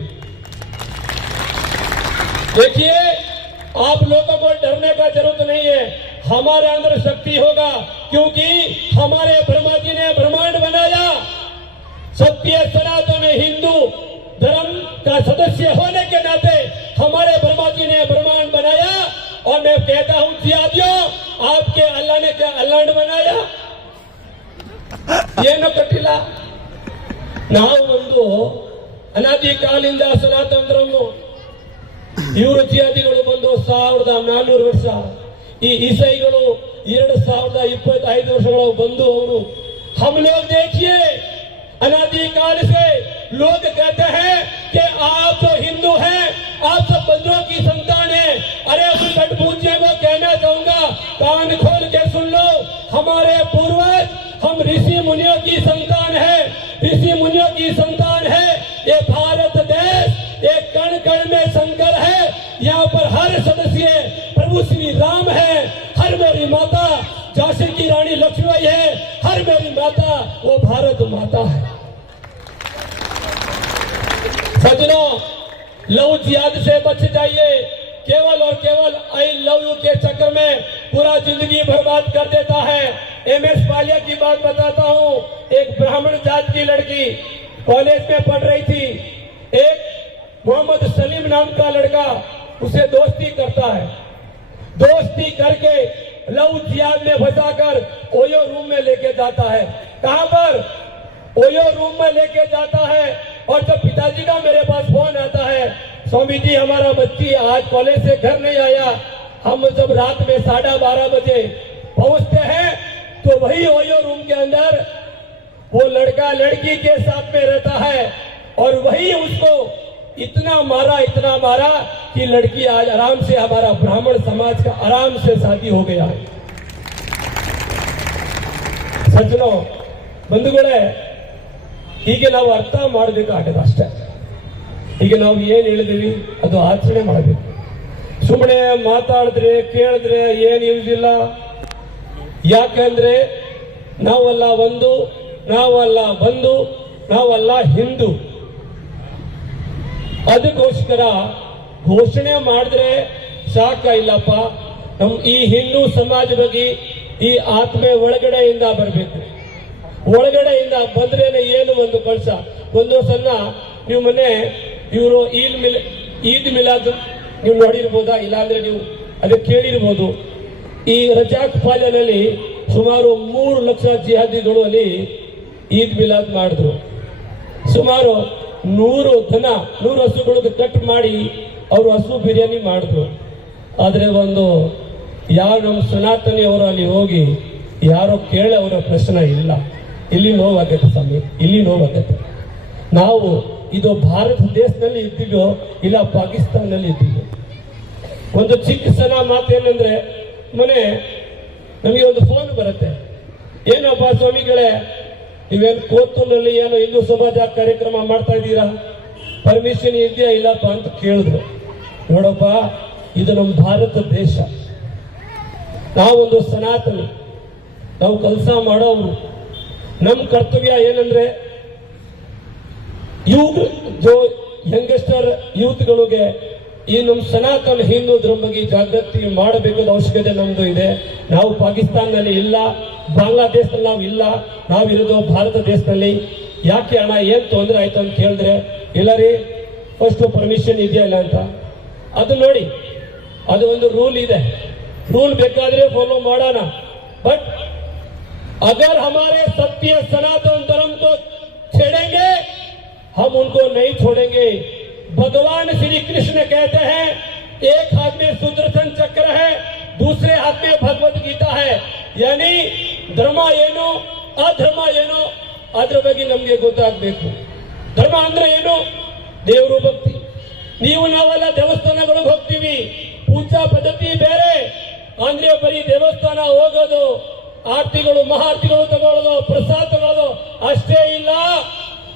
देखिए, आप लोगों को डरने का जरूरत नहीं है, हमारे अंदर शक्ति होगा, क्योंकि हमारे ब्रह्मा जी ने ब्रह्मांड बनाया। सत्य सनातन हिंदू धर्म का सदस्य होने के नाते हमारे ब्रह्मा जी ने ब्रह्मांड बनाया। और मैं कहता हूं जियादियों, आपके अल्लाह ने क्या अल्लाह बनाया? ಏನು ಕಟ್ಟಿಲ್ಲ। ನಾವು ಒಂದು ಅನಾದಿ ಕಾಲದಿಂದ ಸನಾತನ ಧರ್ಮ, ಇವರು ಜಿಯಾದಿಗಳು ಬಂದು 1400 ವರ್ಷ, ಈ ಈಸಾಯಿಗಳು 2025 ವರ್ಷಗಳು ಬಂದು ಅವರು। हम लोग देखिए, अनादिकाल से लोग कहते हैं कि आप जो हिंदू हैं आप सब बंदरों की संतान है। अरे उस कठपूजे को कहना चाहूंगा, कान खोल के सुन लो, हमारे पूर्वज हम ऋषि मुनियों की संतान है, ऋषि मुनियों की संतान है। ये भारत देश एक कण कण में शंकर है, यहाँ पर हर सदस्य प्रभु श्री राम है, हर मेरी माता झांसी की रानी लक्ष्मीबाई है, हर मेरी माता वो भारत माता है। सज्जनों, लव जिहाद से बच जाइए, केवल और केवल आई लव यू के चक्कर में पूरा जिंदगी बर्बाद कर देता है। MS पालिया की बात बताता हूँ, एक ब्राह्मण जात की लड़की कॉलेज में पढ़ रही थी, एक मोहम्मद सलीम नाम का लड़का उसे दोस्ती करता है, दोस्ती करके लव जिहाद में फंसाकर ओयो रूम में लेके जाता है। कहां पर? ओयो रूम में लेके जाता है। और जब पिताजी का मेरे पास फोन आता है, स्वामी जी हमारा बच्ची आज कॉलेज से घर नहीं आया, हम जब रात में 12:30 बजे पहुंचते हैं तो वही ओयो रूम के अंदर वो लड़का लड़की के साथ में रहता है, और वही उसको इतना मारा कि लड़की आज आराम से, हमारा ब्राह्मण समाज का आराम से शादी हो गया। सज्जनों, ಬಂಧುಗಳೇ, ಹೀಗೆ ನಾವು ಅರ್ಥ ಮಾಡಬೇಕಾಗಿದೆ ಅಷ್ಟೇ। ಈಗ ನಾವು ಏನು ಹೇಳಿದೀವಿ ಅದು ಆಚರಣೆ ಮಾಡಬೇಕು, ಸುಮ್ಮನೆ ಮಾತಾಡಿದ್ರೆ ಕೇಳಿದ್ರೆ ಏನು ಯೂಸ್ ಇಲ್ಲ। ಯಾಕಂದ್ರೆ ನಾವೆಲ್ಲ ಒಂದು ನಾವಲ್ಲ ಬಂಧು, ನಾವಲ್ಲ ಹಿಂದೂ. ಅದಕ್ಕೋಸ್ಕರ ಘೋಷಣೆ ಮಾಡಿದ್ರೆ ಸಾಕ ಇಲ್ಲಪ್ಪ, ನಮ್ ಈ ಹಿಂದೂ ಸಮಾಜ ಬಗ್ಗೆ ಈ ಆತ್ಮೆ ಒಳಗಡೆಯಿಂದ ಬರಬೇಕು. ಒಳಗಡೆಯಿಂದ ಬಂದ್ರೇನೆ ಏನು ಒಂದು ಕಳ್ಸ. ಒಂದು ಸಣ್ಣ ನೀವು ಮೊನ್ನೆ ಇವರು ಈದ್ ಮಿಲಾದ್ ನೀವು ನೋಡಿರ್ಬೋದಾ, ಇಲ್ಲಾಂದ್ರೆ ನೀವು ಅದಕ್ಕೆ ಕೇಳಿರ್ಬೋದು. ಈ ರಜಾಕ್ ಪಾಲನಲ್ಲಿ ಸುಮಾರು 3 ಲಕ್ಷ ಜಿಹಾದಿಗಳು ಅಲ್ಲಿ ಈದ್ ಮಿಲಾದ್ ಮಾಡಿದ್ರು. ಸುಮಾರು 100 ಹಸುಗಳಿಗೆ ಕಟ್ ಮಾಡಿ ಅವರು ಹಸು ಬಿರಿಯಾನಿ ಮಾಡಿದ್ರು. ಆದ್ರೆ ಒಂದು ಯಾರು ನಮ್ಮ ಸನಾತನಿ ಅವರು ಅಲ್ಲಿ ಹೋಗಿ ಯಾರೋ ಕೇಳಿ ಅವರ ಪ್ರಶ್ನೆ ಇಲ್ಲ. ಇಲ್ಲಿ ನೋವಾಗತ್ತೆ ಸ್ವಾಮಿ, ಇಲ್ಲಿ ನೋವಾಗತ್ತೆ. ನಾವು ಇದು ಭಾರತ ದೇಶದಲ್ಲಿ ಇದ್ದೀವೋ ಇಲ್ಲ ಪಾಕಿಸ್ತಾನದಲ್ಲಿ ಇದ್ದೀವೋ. ಒಂದು ಚಿಕ್ಕ ಸಣ್ಣ ಮಾತೇನಂದ್ರೆ, ಮೊನ್ನೆ ನಮಗೆ ಒಂದು ಫೋನ್ ಬರುತ್ತೆ, ಏನಪ್ಪ ಸ್ವಾಮಿಗಳೇ ನೀವೇನು ಕೋತೂರಿನಲ್ಲಿ ಏನೋ ಹಿಂದೂ ಸಮಾಜ ಕಾರ್ಯಕ್ರಮ ಮಾಡ್ತಾ ಇದ್ದೀರಾ, ಪರ್ಮಿಷನ್ ಇದೆಯಾ ಇಲ್ಲಪ್ಪ ಅಂತ ಕೇಳಿದ್ರು. ನೋಡಪ್ಪ, ಇದು ನಮ್ಮ ಭಾರತ ದೇಶ, ನಾವೊಂದು ಸನಾತನಿ, ನಾವು ಕೆಲಸ ಮಾಡೋರು. ನಮ್ಮ ಕರ್ತವ್ಯ ಏನಂದ್ರೆ ಯಂಗಸ್ಟರ್ ಯೂತ್ಗಳಿಗೆ ಈ ನಮ್ಮ ಸನಾತನ ಹಿಂದೂ ಧರ್ಮ ಬಗ್ಗೆ ಜಾಗೃತಿ ಮಾಡಬೇಕಾದ ಅವಶ್ಯಕತೆ ನಮ್ದು ಇದೆ. ನಾವು ಪಾಕಿಸ್ತಾನದಲ್ಲಿ ಇಲ್ಲ, ಬಾಂಗ್ಲಾದೇಶದಲ್ಲಿ ನಾವು ಇಲ್ಲ, ನಾವಿರೋದು ಭಾರತ ದೇಶದಲ್ಲಿ. ಯಾಕೆ ಅಣ್ಣ ಏನ್ ತೊಂದರೆ ಆಯ್ತು ಅಂತ ಕೇಳಿದ್ರೆ, ಇಲ್ಲ ರೀ ಫಸ್ಟ್ ಪರ್ಮಿಷನ್ ಇದೆಯಾ ಇಲ್ಲ ಅಂತ ಅದು ನೋಡಿ, ಅದು ಒಂದು ರೂಲ್ ಇದೆ, रूल ಬೇಕಾದ್ರೆ फॉलो ಮಾಡೋಣ. बट अगर हमारे सत्य सनातन धर्म को छेड़ेंगे हम उनको नहीं छोड़ेंगे. भगवान श्री कृष्ण कहते हैं एक हाथ में सुदर्शन चक्र है, दूसरे हाथ में भगवत गीता है. यानी धर्म ಏನು ಅಧರ್ಮ ಏನು ಅದ್ರ ಬಗ್ಗೆ ನಮಗೆ ಗೊತ್ತಾಗಬೇಕು. ಧರ್ಮ ಅಂದ್ರೆ ಏನು? ದೇವರು ಭಕ್ತಿ. ನೀವು ನಾವೆಲ್ಲ ದೇವಸ್ಥಾನಗಳಿಗೆ ಹೋಗ್ತೀವಿ, ಪೂಜಾ ಪದ್ಧತಿ ಬೇರೆ. ಅಂದ್ರೆ ಬರೀ ದೇವಸ್ಥಾನ ಹೋಗೋದು, ಆರತಿಗಳು ಮಹಾರತಿಗಳು ತಗೊಳ್ಳೋದು, ಪ್ರಸಾದ ತಗೊಳ್ಳೋದು ಅಷ್ಟೇ ಇಲ್ಲ.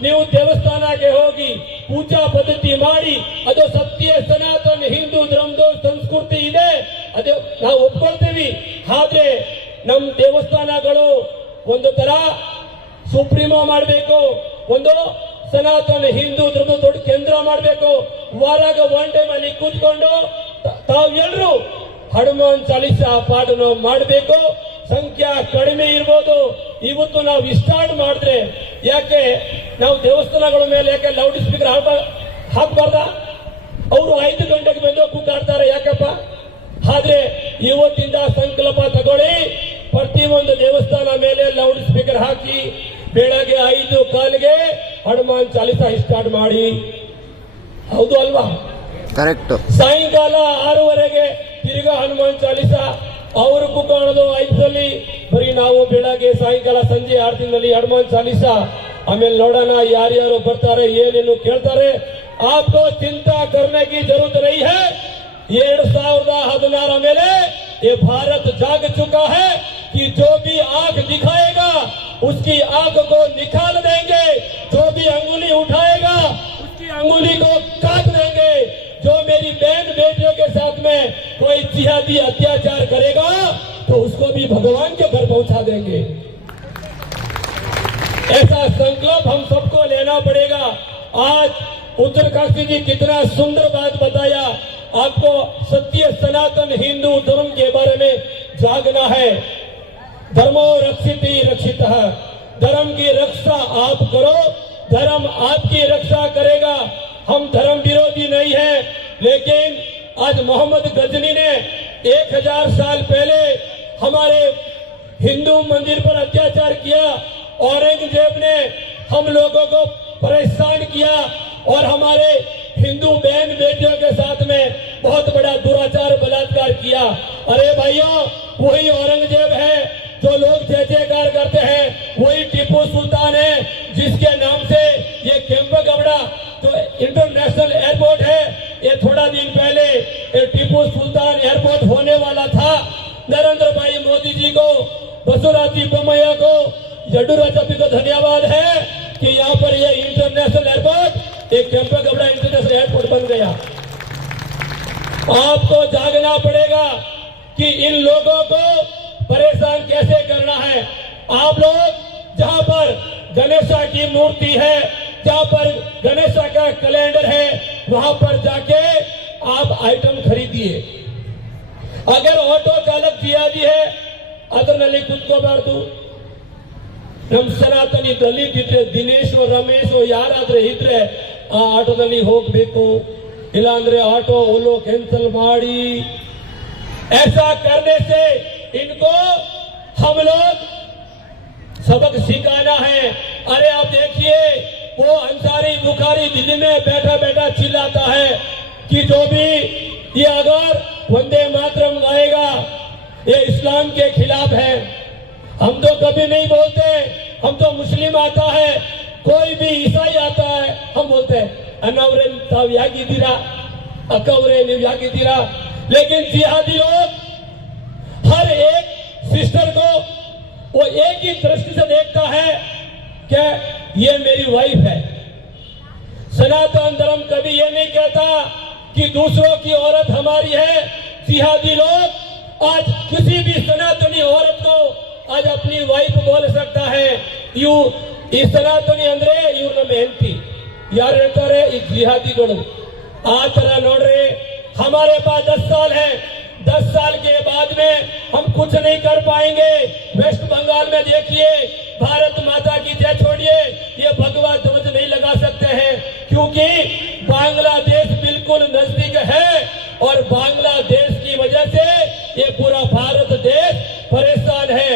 ನೀವು ದೇವಸ್ಥಾನಕ್ಕೆ ಹೋಗಿ ಪೂಜಾ ಪದ್ಧತಿ ಮಾಡಿ, ಅದು ಸತ್ಯ ಸನಾತನ ಹಿಂದೂ ಧರ್ಮದ ಸಂಸ್ಕೃತಿ ಇದೆ, ಅದು ನಾವು ಒಪ್ಕೊಳ್ತೀವಿ. ಆದ್ರೆ ನಮ್ಮ ದೇವಸ್ಥಾನಗಳು ಒಂದು ತರ ಸುಪ್ರೀಮೋ ಮಾಡಬೇಕು, ಒಂದು ಸನಾತನ ಹಿಂದೂ ಧರ್ಮದ ದೊಡ್ಡ ಕೇಂದ್ರ ಮಾಡಬೇಕು. ವಾರಾಗ ಒನ್ ಟೈಮ್ ಅಲ್ಲಿ ಕೂತ್ಕೊಂಡು ತಾವೆಲ್ಲರೂ ಹನುಮಾನ್ ಚಾಲಿಸಾ ಪಾಠನ ಮಾಡಬೇಕು. ಸಂಖ್ಯಾ ಕಡಿಮೆ ಇರ್ಬೋದು. ಇವತ್ತು ನಾವು ಸ್ಟಾರ್ಟ್ ಮಾಡಿದ್ರೆ, ಯಾಕೆ ನಾವು ದೇವಸ್ಥಾನಗಳ ಮೇಲೆ ಯಾಕೆ ಲೌಡ್ ಸ್ಪೀಕರ್ ಹಾಕಬಾರ್ದ? ಅವರು 5 ಗಂಟೆಗೆ ಬಂದು ಕೂತಾಡ್ತಾರೆ, ಯಾಕಪ್ಪ? ಆದ್ರೆ ಇವತ್ತಿಂದ ಸಂಕಲ್ಪ ತಗೊಳ್ಳಿ, ಪ್ರತಿಯೊಂದು ದೇವಸ್ಥಾನ ಮೇಲೆ ಲೌಡ್ ಸ್ಪೀಕರ್ ಹಾಕಿ ಬೆಳಗ್ಗೆ 5:15 ಹನುಮಾನ್ ಚಾಲಿಸಾ ಸ್ಟಾರ್ಟ್ ಮಾಡಿ. ಹೌದು ಅಲ್ವಾ? ಕರೆಕ್ಟ್. ಸಾಯಂಕಾಲ 6:15 ತಿರ್ಗಾ ಹನುಮಾನ್ ಚಾಲಿಸಾ. ಅವರು ಕೂತ್ಕೊಳ್ಳೋದು 5 ಸಲಿ. ಬರೀ ನಾವು ಬೆಳಗ್ಗೆ ಸಾಯಂಕಾಲ ಸಂಜೆ 6 ದಿನದಲ್ಲಿ ಹನುಮಾನ್ ಚಾಲಿಸಾ. ಆಮೇಲೆ ನೋಡೋಣ ಯಾರ್ಯಾರು ಬರ್ತಾರೆ, ಏನೇನು ಕೇಳ್ತಾರೆ. आपको चिंता करने की जरूरत नहीं है. 2016 ಮೇಲೆ ये भारत जाग चुका है कि जो भी आंख दिखाएगा उसकी आंख को निकाल देंगे, जो भी अंगुली उठाएगा उसकी अंगुली को काट देंगे. जो मेरी बहन बेटियों के साथ में कोई जिहादी अत्याचार करेगा तो उसको भी भगवान के घर पहुंचा देंगे. ऐसा संकल्प हम सबको लेना पड़ेगा. आज उत्तरकाशी जी कितना सुंदर बात बताया. आपको सत्य सनातन हिंदू धर्म के बारे में जागना है. धर्मो रक्षिति रक्षितः. धर्म की रक्षा आप करो, धर्म आपकी रक्षा करेगा. हम धर्म विरोधी नहीं है, लेकिन आज मोहम्मद गजनी ने 1000 साल पहले हमारे हिंदू मंदिर पर अत्याचार किया. औरंगजेब ने हम लोगों को परेशान किया और हमारे हिंदू बहन बेटियों के साथ में बहुत बड़ा दुराचार बलात्कार किया. अरे भाइयों, वही औरंगजेब है जो लोग जय जयकार करते हैं. वही टीपू सुल्तान है जिसके नाम से ये केम्पेगौड़ा जो इंटरनेशनल एयरपोर्ट है, ये थोड़ा दिन पहले ये टीपू सुल्तान एयरपोर्ट होने वाला था. नरेंद्र भाई मोदी जी को, बसवराज जी बोम्मैया को, येडियुरप्पा जी को धन्यवाद है कि यहाँ पर ये इंटरनेशनल एयरपोर्ट, एक केम्पेगौड़ा इंटरनेशनल एयरपोर्ट बन गया. आपको जागना पड़ेगा कि इन लोगों को परेशान कैसे करना है. आप लोग जहां पर गणेशा की मूर्ति है, जहाँ पर गणेशा का कैलेंडर है, वहां पर जाके आप आइटम खरीदिए। अगर ऑटो चालक जियादी है ಅದರಲ್ಲಿ ಕುತ್ಕೋಬಾರ್ದು। ನಮ್ಮ ಸನಾತನಿ ದಲಿತ ಇದ್ರೆ ದಿನೇಶ್ ರಮೇಶ್ ಯಾರಾದ್ರೂ ಇದ್ರೆ ಆ ಆಟೋದಲ್ಲಿ ಹೋಗ್ಬೇಕು, ಇಲ್ಲಾಂದ್ರೆ ಆಟೋ ಓಲೋ कैंसिल ಮಾಡಿ। ऐसा करने से इनको हम लोग सबक सिखाना है। अरे आप देखिए वो अंसारी बुखारी दिल्ली में बैठा बैठा चिल्लाता है कि जो भी ये अगर वंदे मातरम गाएगा ये इस्लाम के खिलाफ है। हम तो कभी नहीं बोलते, हम तो मुस्लिम आता है, कोई भी ईसाई आता है, हम बोलते हैं अनवरे ताव यागिदीरा अकवरे नीव यागिदीरा। लेकिन जिहादी लोग हर एक सिस्टर को वो एक ही दृष्टि से देखता है कि ये मेरी वाइफ है। सनातन धर्म कभी ये नहीं कहता कि दूसरों की औरत हमारी है। जिहादी लोग आज किसी भी सनातनी औरत को आज अपनी वाइफ बोल सकता है। यू ಈ ಸನಾತನಿ ಅಂದ್ರೆ ಇವ್ರ ನಮ್ಮ ಹೆಂಡತಿ ಯಾರು ಹೇಳ್ತಾರೆ ಈ ಜಿಹಾದಿಗಳು। ಆ ತರ ನೋಡ್ರಿ हमारे पास 10 साल है, 10 साल के बाद में हम कुछ नहीं कर पाएंगे। वेस्ट बंगाल में देखिए भारत माता की जय छोड़िए, ये भगवा ध्वज नहीं लगा सकते हैं क्योंकि बांग्लादेश बिल्कुल नजदीक है और बांग्लादेश की वजह से ये पूरा भारत देश परेशान है।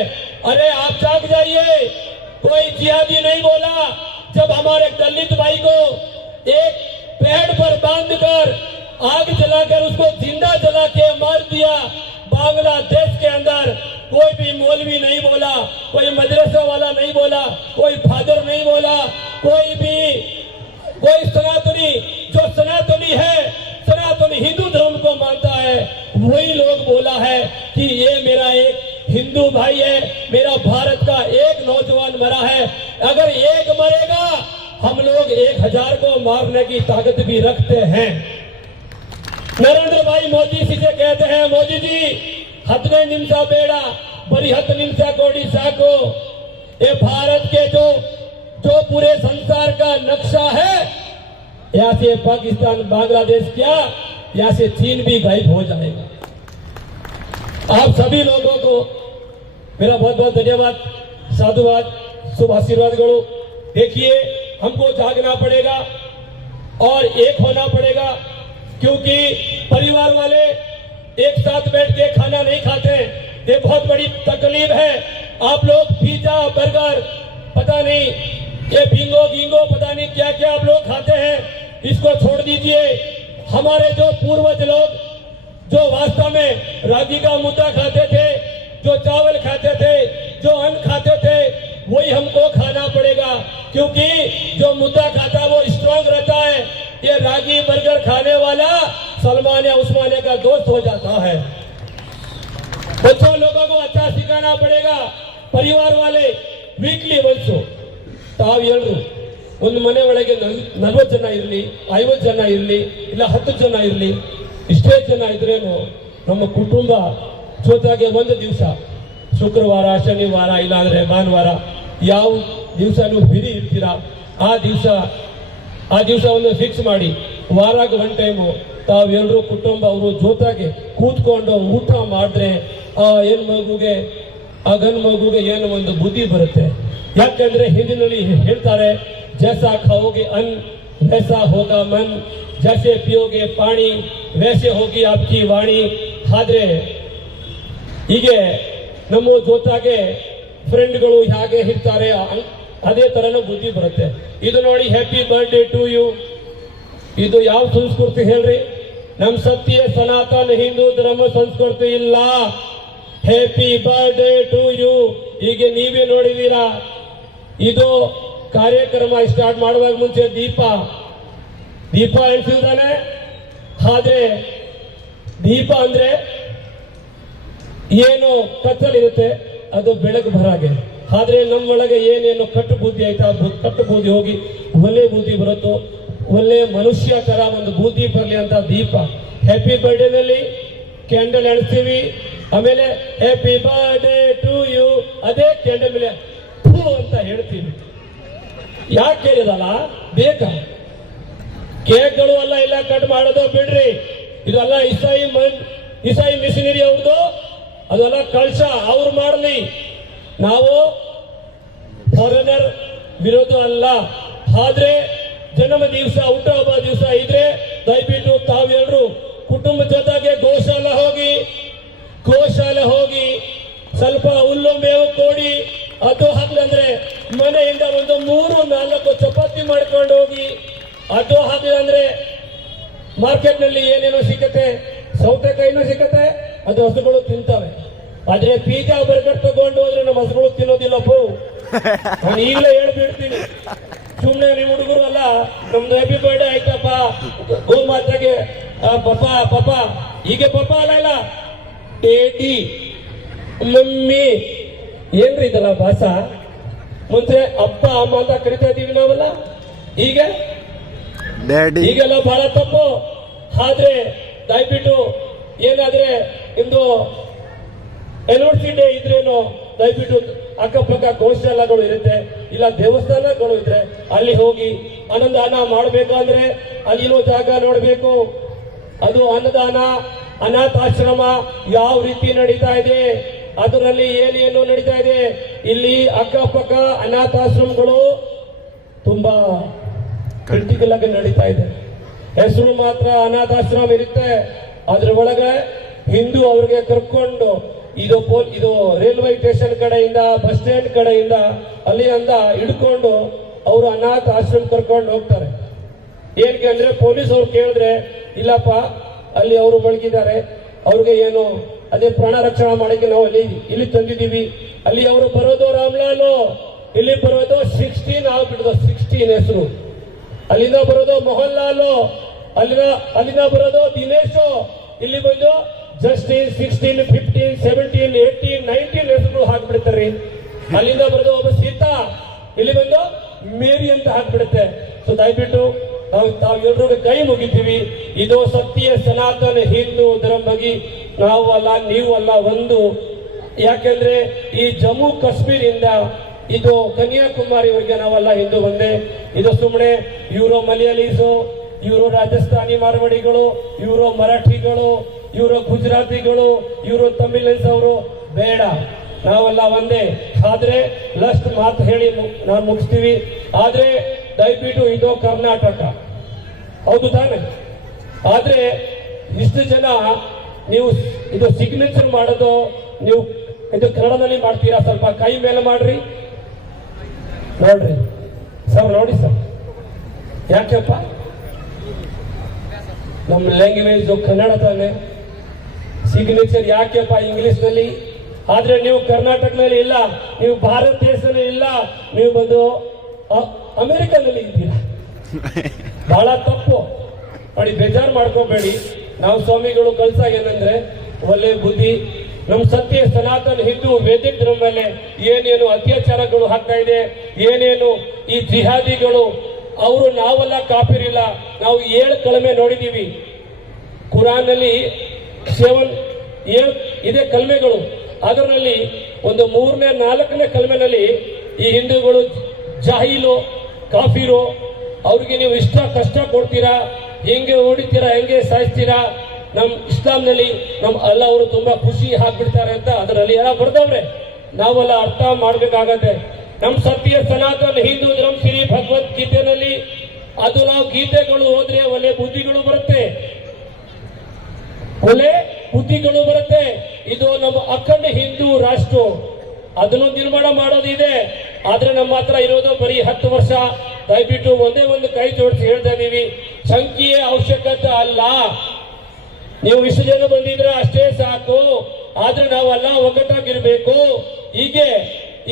अरे आप जाग जाइए, कोई जिहादी नहीं बोला। जब हमारे दलित भाई को एक पेड़ पर बांधकर आग जलाकर उसको जिंदा जला के मार दिया, बांग्लादेश के अंदर कोई भी मौलवी नहीं बोला, कोई मदरसा वाला नहीं बोला, कोई फादर नहीं बोला, कोई सनातनी जो सनातनी है, सनातनी हिंदू धर्म को मानता है, वही लोग बोला है कि ये मेरा एक हिंदू भाई है, मेरा भारत का एक नौजवान मरा है। अगर एक मरेगा हम लोग 1000 को मारने की ताकत भी रखते हैं। नरेंद्र भाई मोदी जी से कहते हैं, मोदी जी 15 निमिष बेड़ बड़ी 10 निमिष कोड़ी साको। ये भारत के जो पूरे संसार का नक्शा है, यहाँ से पाकिस्तान बांग्लादेश क्या, यहाँ से चीन भी गायब हो जाएगा। आप सभी लोगों को मेरा बहुत बहुत धन्यवाद, साधुवाद, शुभ आशीर्वाद। देखिए हमको जागना पड़ेगा और एक होना पड़ेगा क्योंकि परिवार वाले एक साथ बैठ के खाना नहीं खाते, ये बहुत बड़ी तकलीफ है। आप लोग पिज्जा बर्गर पता नहीं ये बिंगो गिंगो पता नहीं क्या क्या आप लोग खाते हैं, इसको छोड़ दीजिए। हमारे जो पूर्वज लोग जो वास्तव में रागी का मुद्दा खाते थे, जो चावल खाते थे, जो अन्न खाते थे, वही हमको खाना पड़ेगा क्योंकि जो मुद्दा खाता वो स्ट्रांग रहता है। ये रागी बर्गर खाने वाला सलमान या उस्मानिया का दोस्त हो जाता है। बच्चों लोगों को अच्छा सिखाना पड़ेगा। परिवार वाले ವೀಕ್ಲಿ ಒನ್ಸು ತಾವು ಎಲ್ಲರೂ ಒಂದು ಮನೆ ಒಳಗೆ 40 ಜನ ಇರಲಿ, 50 ಜನ ಇರಲಿ, ಇಲ್ಲ 10 ಜನ ಇರಲಿ, ಇಷ್ಟೇ ಜನ ಇದ್ರೇನು ನಮ್ಮ ಕುಟುಂಬ ಜೊತೆಗೆ ಒಂದು ದಿವಸ ಶುಕ್ರವಾರ, ಶನಿವಾರ, ಇಲ್ಲಾಂದ್ರೆ ಭಾನುವಾರ ಯಾವ ದಿವಸ ನೀವು ಬಿರಿ ಇರ್ತೀರಾ ಆ ದಿವಸ ಒಂದು ಫಿಕ್ಸ್ ಮಾಡಿ ವಾರಾಗ 1 ಟೈಮು ತಾವೆಲ್ಲರೂ ಕುಟುಂಬ ಅವರು ಜೊತೆಗೆ ಕೂತ್ಕೊಂಡು ಊಟ ಮಾಡಿದ್ರೆ ಆ ಹೆಣ್ಣು ಮಗುಗೆ ಆ ಗಂಡು ಮಗುಗೆ ಏನು ಒಂದು ಬುದ್ಧಿ ಬರುತ್ತೆ। ಯಾಕಂದ್ರೆ ಹಿಂದಿನಲ್ಲಿ ಹೇಳ್ತಾರೆ, ಜೈಸಾ ಖಾओगे ಅನ್ನ ವೈಸಾ ಹೋಗಾ ಮನ್, ಜೈಸೆ ಪಿಯೋಗೆ ಪಾಣಿ ವೈಸೆ ಹೋಗಿ ಆಪ್ಕಿ ವಾಣಿ। ಆದ್ರೆ ಹೀಗೆ ನಮ್ಮ ಜೊತೆಗೆ ಫ್ರೆಂಡ್ಗಳು ಹೇಗೆ ಇರ್ತಾರೆ ಅದೇ ತರನ ಬುದ್ಧಿ ಬರುತ್ತೆ। ಇದು ನೋಡಿ, ಹ್ಯಾಪಿ ಬರ್ತ್ಡೇ ಟು ಯು, ಇದು ಯಾವ ಸಂಸ್ಕೃತಿ ಹೇಳ್ರಿ? ನಮ್ಮ ಸತ್ಯ ಸನಾತನ ಹಿಂದೂ ಧರ್ಮ ಸಂಸ್ಕೃತಿ ಇಲ್ಲ। ಹ್ಯಾಪಿ ಬರ್ತ್ಡೇ ಟು ಯು ಹೀಗೆ ನೀವೇ ನೋಡಿದೀರಾ। ಇದು ಕಾರ್ಯಕ್ರಮ ಸ್ಟಾರ್ಟ್ ಮಾಡುವಾಗ ಮುಂಚೆ ದೀಪ ಎಣಿಸಿದಾನೆ। ಆದ್ರೆ ದೀಪ ಅಂದ್ರೆ ಏನು ಕತ್ತಲಿರುತ್ತೆ ಅದು ಬೆಳಕು ಬರಾಗೆ, ಆದ್ರೆ ನಮ್ಮೊಳಗೆ ಏನೇನು ಕಟ್ಟು ಬುದ್ಧಿ ಆಯ್ತಾ ಕಟ್ಟು ಬುದ್ಧಿ ಹೋಗಿ ಒಳ್ಳೆ ಬುದ್ಧಿ ಬರುತ್ತೋ, ಒಳ್ಳೆ ಮನುಷ್ಯ ತರ ಒಂದು ಬುದ್ಧಿ ಬರಲಿ ಅಂತ ದೀಪ ಹ್ಯಾಪಿ ಬರ್ಡೇನಲ್ಲಿ ಕ್ಯಾಂಡಲ್ ಎಣಿಸ್ತೀವಿ, ಆಮೇಲೆ ಹ್ಯಾಪಿ ಬರ್ಡೇ ಟು ಯು ಅದೇ ಕ್ಯಾಂಡಲ್ ಮೇಲೆ ಥೂ ಅಂತ ಹೇಳ್ತೀವಿ। ಯಾಕೆ ಕೇಳಿದಲ್ಲ ಬೇಕಾ? ಕೇಕ್ಗಳು ಅಲ್ಲ ಇಲ್ಲ ಕಟ್ ಮಾಡೋದು ಬಿಡ್ರಿ. ಇದೆಲ್ಲ ಇಸಾಯಿ ಮಿಷನರಿ ಅವ್ರದ್ದು, ಅದೆಲ್ಲ ಕಳ್ಸ ಅವ್ರು ಮಾಡಲಿ. ನಾವು ಫಾರಿನರ್ ವಿರೋಧ ಅಲ್ಲ. ಆದ್ರೆ ಜನ್ಮ ದಿವಸ ಹುಟ್ಟುಹಬ್ಬ ದಿವಸ ಇದ್ರೆ ದಯವಿಟ್ಟು ತಾವೆಲ್ಲರೂ ಕುಟುಂಬ ಜೊತೆಗೆ ಗೋಶಾಲೆ ಹೋಗಿ ಸ್ವಲ್ಪ ಹುಲ್ಲು ಮೇವು ಕೊಡಿ. ಅದು ಹಾಕ್ಲಂದ್ರೆ ಮನೆಯಿಂದ ಒಂದು 3-4 ಚಪಾತಿ ಮಾಡ್ಕೊಂಡು ಹೋಗಿ. ಅದು ಹಾಕ್ಲಂದ್ರೆ ಮಾರ್ಕೆಟ್ ನಲ್ಲಿ ಏನೇನೋ ಸಿಕ್ಕತ್ತೆ, ಸೌತೆಕಾಯಿನೂ ಸಿಕ್ಕತ್ತೆ, ಅದು ಹಸುಗಳು ತಿಂತವೆ. ಆದ್ರೆ ಪಿಜ್ಜಾ ಬರ್ಗರ್ ತಗೊಂಡು ಹೋದ್ರೆ ನಮ್ಮ ಹಸುಗಳು ತಿನ್ನೋದಿಲ್ಲಪ್ಪ. ನಾನು ಈಗಲೇ ಹೇಳ್ಬಿಡ್ತೀನಿ, ಸುಮ್ನೆ ನಿಮ್ಮ ಹುಡುಗರು ಅಲ್ಲ, ನಮ್ದು ಹ್ಯಾಪಿ ಬರ್ಡೇ ಆಯ್ತಪ್ಪ ಗೋಮಾತೆಗೆ ಪಪ್ಪ ಹೀಗೆ ಪಪ್ಪ ಅಲ್ಲ ಟೇಟಿ ಮಮ್ಮಿ ಏನ್ರಿ ಇದಲ್ಲ ಭಾಷ. ಮುಂಚೆ ಅಪ್ಪ ಅಮ್ಮ ಅಂತ ಕರಿತಾ ಇದೀವಿ ನಾವಲ್ಲ, ಈಗೆಲ್ಲ ಬಹಳ ತಪ್ಪು. ಆದ್ರೆ ದಯವಿಟ್ಟು ಏನಾದ್ರೆ ನಿಮ್ದು ಎನ್ವರ್ಸಿ ಡೇ ಇದ್ರೇನು ದಯವಿಟ್ಟು ಅಕ್ಕಪಕ್ಕ ಗೋಶಾಲೆಗಳು ಇರುತ್ತೆ, ಇಲ್ಲ ದೇವಸ್ಥಾನಗಳು ಇದ್ರೆ ಅಲ್ಲಿ ಹೋಗಿ ಅನ್ನದಾನ ಮಾಡಬೇಕಂದ್ರೆ ಅಲ್ಲಿನೋ ಜಾಗ ನೋಡಬೇಕು. ಅದು ಅನ್ನದಾನ ಅನಾಥಾಶ್ರಮ ಯಾವ ರೀತಿ ನಡೀತಾ ಇದೆ, ಅದರಲ್ಲಿ ಏನೇನು ನಡೀತಾ ಇದೆ. ಇಲ್ಲಿ ಅಕ್ಕಪಕ್ಕ ಅನಾಥಾಶ್ರಮಗಳು ತುಂಬಾ ಕ್ರಿಟಿಕಲ್ ಆಗಿ ನಡೀತಾ ಇದೆ. ಹೆಸರು ಮಾತ್ರ ಅನಾಥಾಶ್ರಮ ಇರುತ್ತೆ, ಅದ್ರ ಒಳಗೆ ಹಿಂದೂ ಅವ್ರಿಗೆ ಕರ್ಕೊಂಡು ಇದು ರೈಲ್ವೆ ಸ್ಟೇಷನ್ ಕಡೆಯಿಂದ ಬಸ್ ಸ್ಟ್ಯಾಂಡ್ ಕಡೆಯಿಂದ ಅಲ್ಲಿಂದ ಹಿಡ್ಕೊಂಡು ಅವರು ಅನಾಥ ಆಶ್ರಮ ಕರ್ಕೊಂಡು ಹೋಗ್ತಾರೆ. ಏನಕ್ಕೆ ಅಂದ್ರೆ ಪೊಲೀಸ್ ಅವ್ರು ಕೇಳಿದ್ರೆ ಇಲ್ಲಪ್ಪ ಅಲ್ಲಿ ಅವರು ಮಲಗಿದ್ದಾರೆ, ಅವ್ರಿಗೆ ಏನು ಅದೇ ಪ್ರಾಣ ರಕ್ಷಣೆ ಮಾಡಕ್ಕೆ ನಾವು ಇಲ್ಲಿ ತಂದಿದ್ದೀವಿ. ಅಲ್ಲಿ ಅವರು ಬರೋದು ರಾಮ್ಲಾಲು, ಇಲ್ಲಿ ಬರೋದು 16 ಆಗ್ಬಿಡ್ದು, 16 ಹೆಸರು. ಅಲ್ಲಿಂದ ಬರೋದು ಮೋಹನ್ ಲಾಲು, ಅಲ್ಲಿಂದ ಬರೋದು ದಿನೇಶು, ಇಲ್ಲಿ ಬಂದು ಜಸ್ಟಿನ್ 16, 15, 17, 18, 19 ಹೆಸರು ಹಾಕ್ಬಿಡ್ತಾರೆ. ಅಲ್ಲಿಂದ ಬರೋದು ಒಬ್ಬ ಸೀತಾ, ಇಲ್ಲಿ ಬಂದು ಮೇರಿ ಅಂತ ಹಾಕ್ಬಿಡುತ್ತೆ. ಸೊ ದಯವಿಟ್ಟು ತಾವೆಲ್ಲರೂ ಕೈ ಮುಗಿತೀವಿ. ಇದು ಸತ್ಯ ಸನಾತನ ಹಿಂದೂ ಧರ್ಮ ಬಗ್ಗೆ ನಾವು ಅಲ್ಲ ನೀವು ಅಲ್ಲ ಒಂದು. ಯಾಕೆಂದ್ರೆ ಈ ಜಮ್ಮು ಕಾಶ್ಮೀರಿಂದ ಇದು ಕನ್ಯಾಕುಮಾರಿವರೆಗೆ ನಾವೆಲ್ಲ ಹಿಂದೂ ಒಂದೇ. ಇದು ಸುಮ್ಮನೆ ಇವರು ಮಲಯಾಳೀಸು, ಇವರು ರಾಜಸ್ಥಾನಿ ಮಾರ್ವಾಡಿಗಳು, ಇವರು ಮರಾಠಿಗಳು, ಇವರು ಗುಜರಾತಿಗಳು, ಇವರು ತಮಿಳನ್ಸ್ ಅವರು ಬೇಡ, ನಾವೆಲ್ಲ ಒಂದೇ. ಆದ್ರೆ ಲಸ್ಟ್ ಮಾತು ಹೇಳಿ ನಾವು ಮುಗಿಸ್ತೀವಿ. ಆದ್ರೆ ದಯವಿಟ್ಟು ಇದು ಕರ್ನಾಟಕ, ಹೌದು ತಾನೆ? ಆದ್ರೆ ಇಷ್ಟು ಜನ ನೀವು ಇದು ಸಿಗ್ನೇಚರ್ ಮಾಡೋದು ನೀವು ಇದು ಕನ್ನಡದಲ್ಲಿ ಮಾಡ್ತೀರಾ? ಸ್ವಲ್ಪ ಕೈ ಮೇಲೆ ಮಾಡ್ರಿ, ನೋಡ್ರಿ ಸರ್, ನೋಡಿ ಸರ್. ಯಾಕೆಪ್ಪ ನಮ್ಮ ಲ್ಯಾಂಗ್ವೇಜ್ ಕನ್ನಡ ತಾನೆ, ಸಿಗ್ನೇಚರ್ ಯಾಕೆಪ್ಪ ಇಂಗ್ಲಿಷ್ ನಲ್ಲಿ? ಆದ್ರೆ ನೀವು ಕರ್ನಾಟಕದಲ್ಲಿ ಇಲ್ಲ, ನೀವು ಭಾರತ ದೇಶದಲ್ಲಿ ಇಲ್ಲ, ನೀವು ಬಂದು ಅಮೆರಿಕದಲ್ಲಿ ಇದ್ದೀರಾ. ಬಹಳ ತಪ್ಪು ನೋಡಿ, ಬೇಜಾರು ಮಾಡ್ಕೋಬೇಡಿ. ನಾವು ಸ್ವಾಮಿಗಳು ಕಳ್ಸ ಏನಂದ್ರೆ ಒಳ್ಳೆ ಬುದ್ಧಿ. ನಮ್ಮ ಸತ್ಯ ಸನಾತನ ಹಿಂದೂ ವೇದಿಕ ಧರ್ಮ ಮೇಲೆ ಏನೇನು ಅತ್ಯಾಚಾರಗಳು ಆಗ್ತಾ ಇದೆ, ಏನೇನು ಈ ಜಿಹಾದಿಗಳು ಅವರು ನಾವೆಲ್ಲ ಕಾಪಿರಿಲ್ಲ, ನಾವು 7 ಕಲಮೆ ನೋಡಿದೀವಿ ಕುರಾನ್ ನಲ್ಲಿ. 7 ಇದೆ ಕಲ್ಮೆಗಳು. ಅದರಲ್ಲಿ ಒಂದು 3ನೇ 4ನೇ ಕಲ್ಮೆನಲ್ಲಿ ಈ ಹಿಂದೂಗಳು ಜಾಹಿಲು ಕಾಫಿರು, ಅವ್ರಿಗೆ ನೀವು ಇಷ್ಟ ಕಷ್ಟ ಕೊಡ್ತೀರಾ, ಹೆಂಗೆ ಹೊಡಿತೀರಾ, ಹೆಂಗೆ ಸಾಯಿಸ್ತೀರಾ, ನಮ್ ಇಸ್ಲಾಂನಲ್ಲಿ ನಮ್ ಅಲ್ಲ ಅವರು ತುಂಬಾ ಖುಷಿ ಹಾಕ್ಬಿಡ್ತಾರೆ ಅಂತ ಅದರಲ್ಲಿ ಎಲ್ಲ ಬರ್ದವ್ರೆ. ನಾವೆಲ್ಲ ಅರ್ಥ ಮಾಡ್ಬೇಕಾಗತ್ತೆ. ನಮ್ ಸತ್ಯ ಸನಾತನ ಹಿಂದೂ ಧರ್ಮ ಶ್ರೀ ಭಗವದ್ಗೀತೆನಲ್ಲಿ ಅದು ನಾವು ಗೀತೆಗಳು ಹೋದ್ರೆ ಒಳ್ಳೆ ಬುದ್ಧಿಗಳು ಬರುತ್ತೆ, ಒಳ್ಳೆ ಬುದ್ಧಿಗಳು ಬರುತ್ತೆ. ಇದು ನಮ್ಮ ಅಖಂಡ ಹಿಂದೂ ರಾಷ್ಟ್ರ, ಅದನ್ನು ನಿರ್ಮಾಣ ಮಾಡೋದಿದೆ. ಆದ್ರೆ ನಮ್ಮ ಹತ್ರ ಇರೋದು ಬರೀ 10 ವರ್ಷ. ದಯವಿಟ್ಟು ಒಂದೇ ಒಂದು ಕೈ ಜೋಡಿಸಿ ಹೇಳ್ತಾ ಇದೀವಿ, ಸಂಖ್ಯೆಯ ಅವಶ್ಯಕತೆ ಅಲ್ಲ. ನೀವು ಇಷ್ಟು ಜನ ಬಂದಿದ್ರೆ ಅಷ್ಟೇ ಸಾಕು. ಆದ್ರೆ ನಾವೆಲ್ಲ ಒಗ್ಗಟ್ಟಾಗಿರ್ಬೇಕು. ಹೀಗೆ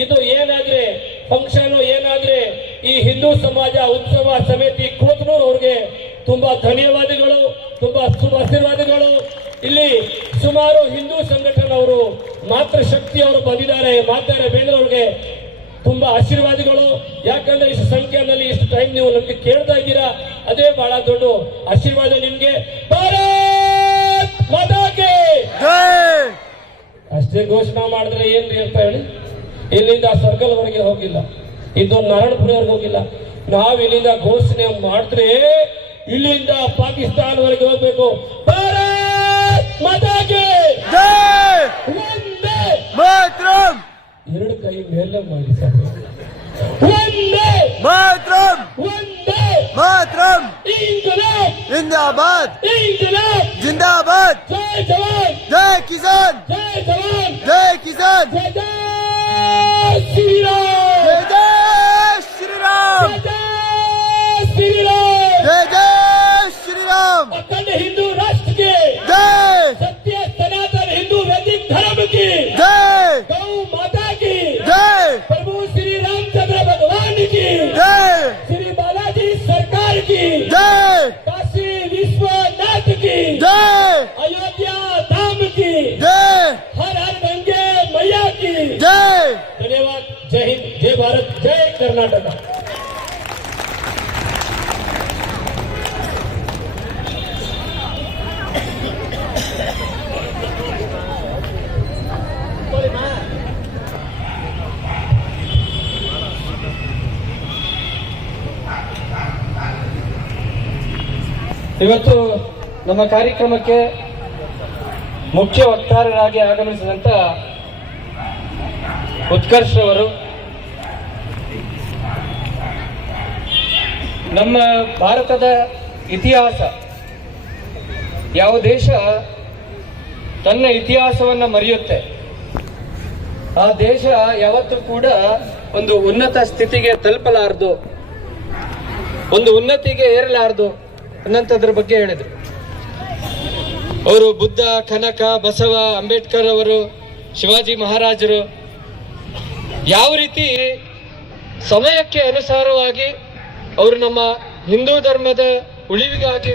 ಇದು ಏನಾದ್ರೆ ಫಂಕ್ಷನ್ ಏನಾದ್ರೆ ಈ ಹಿಂದೂ ಸಮಾಜ ಉತ್ಸವ ಸಮಿತಿ ಕೋತ್ನೂರ್ ಅವ್ರಿಗೆ ತುಂಬಾ ಧನ್ಯವಾದಗಳು, ತುಂಬಾ ಶುಭ ಆಶೀರ್ವಾದಗಳು. ಇಲ್ಲಿ ಸುಮಾರು ಹಿಂದೂ ಸಂಘಟನೆಯವರು ಮಾತೃಶಕ್ತಿ ಅವರು ಬಂದಿದ್ದಾರೆ, ಮಾತಾರೆ ಬೇಂದ್ರವ್ರಿಗೆ ತುಂಬಾ ಆಶೀರ್ವಾದಗಳು. ಯಾಕಂದ್ರೆ ಇಷ್ಟು ಸಂಖ್ಯೆಯಲ್ಲಿ ಇಷ್ಟು ಟೈಮ್ ನೀವು ನಮ್ಗೆ ಕೇಳ್ತಾ ಇದ್ದೀರಾ, ಅದೇ ಬಹಳ ದೊಡ್ಡ ಆಶೀರ್ವಾದ ನಿಮ್ಗೆ. ಭಾರತ್ ಮಾತಾ ಕಿ ಜೈ. ಅಷ್ಟೇ ಘೋಷಣೆ ಮಾಡಿದ್ರೆ ಏನ್ರಿ ಅಂತ ಹೇಳಿ, ಇಲ್ಲಿಂದ ಸರ್ಕಲ್ ವರೆಗೆ ಹೋಗಿಲ್ಲ, ಇದು ನಾರಾಯಣಪುರವರೆಗೆ ಹೋಗಿಲ್ಲ, ನಾವು ಇಲ್ಲಿಂದ ಘೋಷಣೆ ಮಾಡಿದ್ರೆ ಇಲ್ಲಿಂದ ಪಾಕಿಸ್ತಾನವರೆಗೆ ಹೋಗ್ಬೇಕು. ಭಾರತ್ ಮಾತಾಗೆ ಜೈ ಒಂದೇ ಮಾತರಂ. ಎರಡು ಕೈ ಮೇಲೆ ಮಾಡಿ ಸರ್. ಒಂದೇ ಮಾತರಂ. ಒಂದೇ ಮಾತರಂ. ಇನ್ಕಲಾಬ್ ಜಿಂದಾಬಾದ್. ಇನ್ಕಲಾಬ್ ಜಿಂದಾಬಾದ್. ಜೈ ಜವಾನ್ ಜೈ ಕಿಸಾನ್. ಜೈ ಜವಾನ್ ಜೈ ಕಿಸಾನ್. ಜೈ ಜೈ ಶ್ರೀರಾಮ್ ಜೈ ಜೈ ಶ್ರೀರಾಮ್. ಜೈ ಶ್ರೀರಾಮ್ जय जय श्री राम. अखंड हिंदू राष्ट्र के जय सत्य सनातन हिंदू वैदिक धर्म की जय गौ माता की जय प्रभु श्री रामचंद्र भगवान की जय श्री बालाजी सरकार की जय काशी विश्वनाथ की जय अयोध्या धाम की जय हर हर गंगे मैया की जय. धन्यवाद. जय हिंद, जय भारत, जय कर्नाटक. ಇವತ್ತು ನಮ್ಮ ಕಾರ್ಯಕ್ರಮಕ್ಕೆ ಮುಖ್ಯ ವಕ್ತಾರರಾಗಿ ಆಗಮಿಸಿದಂತ ಉತ್ಕರ್ಷ್ ಅವರು ನಮ್ಮ ಭಾರತದ ಇತಿಹಾಸ, ಯಾವ ದೇಶ ತನ್ನ ಇತಿಹಾಸವನ್ನ ಮರೆಯುತ್ತೆ ಆ ದೇಶ ಯಾವತ್ತೂ ಕೂಡ ಒಂದು ಉನ್ನತ ಸ್ಥಿತಿಗೆ ತಲುಪಲಾರದು, ಒಂದು ಉನ್ನತಿಗೆ ಏರಲಾರದು ಅನ್ನಂಥದ್ರ ಬಗ್ಗೆ ಹೇಳಿದ್ರು. ಅವರು ಬುದ್ಧ, ಕನಕ, ಬಸವ, ಅಂಬೇಡ್ಕರ್ ಅವರು, ಶಿವಾಜಿ ಮಹಾರಾಜರು ಯಾವ ರೀತಿ ಸಮಯಕ್ಕೆ ಅನುಸಾರವಾಗಿ ಅವರು ನಮ್ಮ ಹಿಂದೂ ಧರ್ಮದ ಉಳಿವಿಗಾಗಿ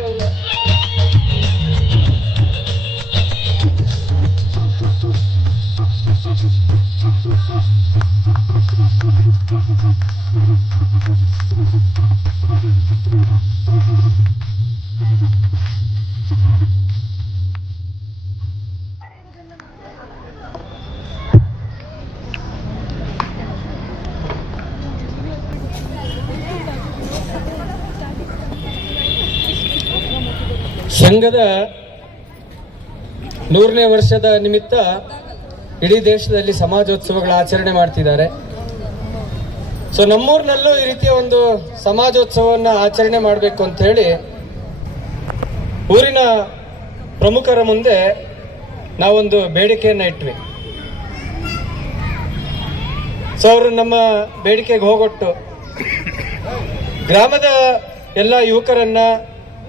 ಸಂಘದ 100ನೇ ವರ್ಷದ ನಿಮಿತ್ತ ಇಡೀ ದೇಶದಲ್ಲಿ ಸಮಾಜೋತ್ಸವಗಳ ಆಚರಣೆ ಮಾಡ್ತಿದ್ದಾರೆ. ಸೊ ನಮ್ಮೂರಿನಲ್ಲೂ ಈ ರೀತಿಯ ಒಂದು ಸಮಾಜೋತ್ಸವವನ್ನು ಆಚರಣೆ ಮಾಡಬೇಕು ಅಂತ ಹೇಳಿ ಊರಿನ ಪ್ರಮುಖರ ಮುಂದೆ ನಾವೊಂದು ಬೇಡಿಕೆಯನ್ನು ಇಟ್ವಿ. ಸೊ ಅವರು ನಮ್ಮ ಬೇಡಿಕೆಗೆ ಹೋಗೊಟ್ಟು ಗ್ರಾಮದ ಎಲ್ಲ ಯುವಕರನ್ನ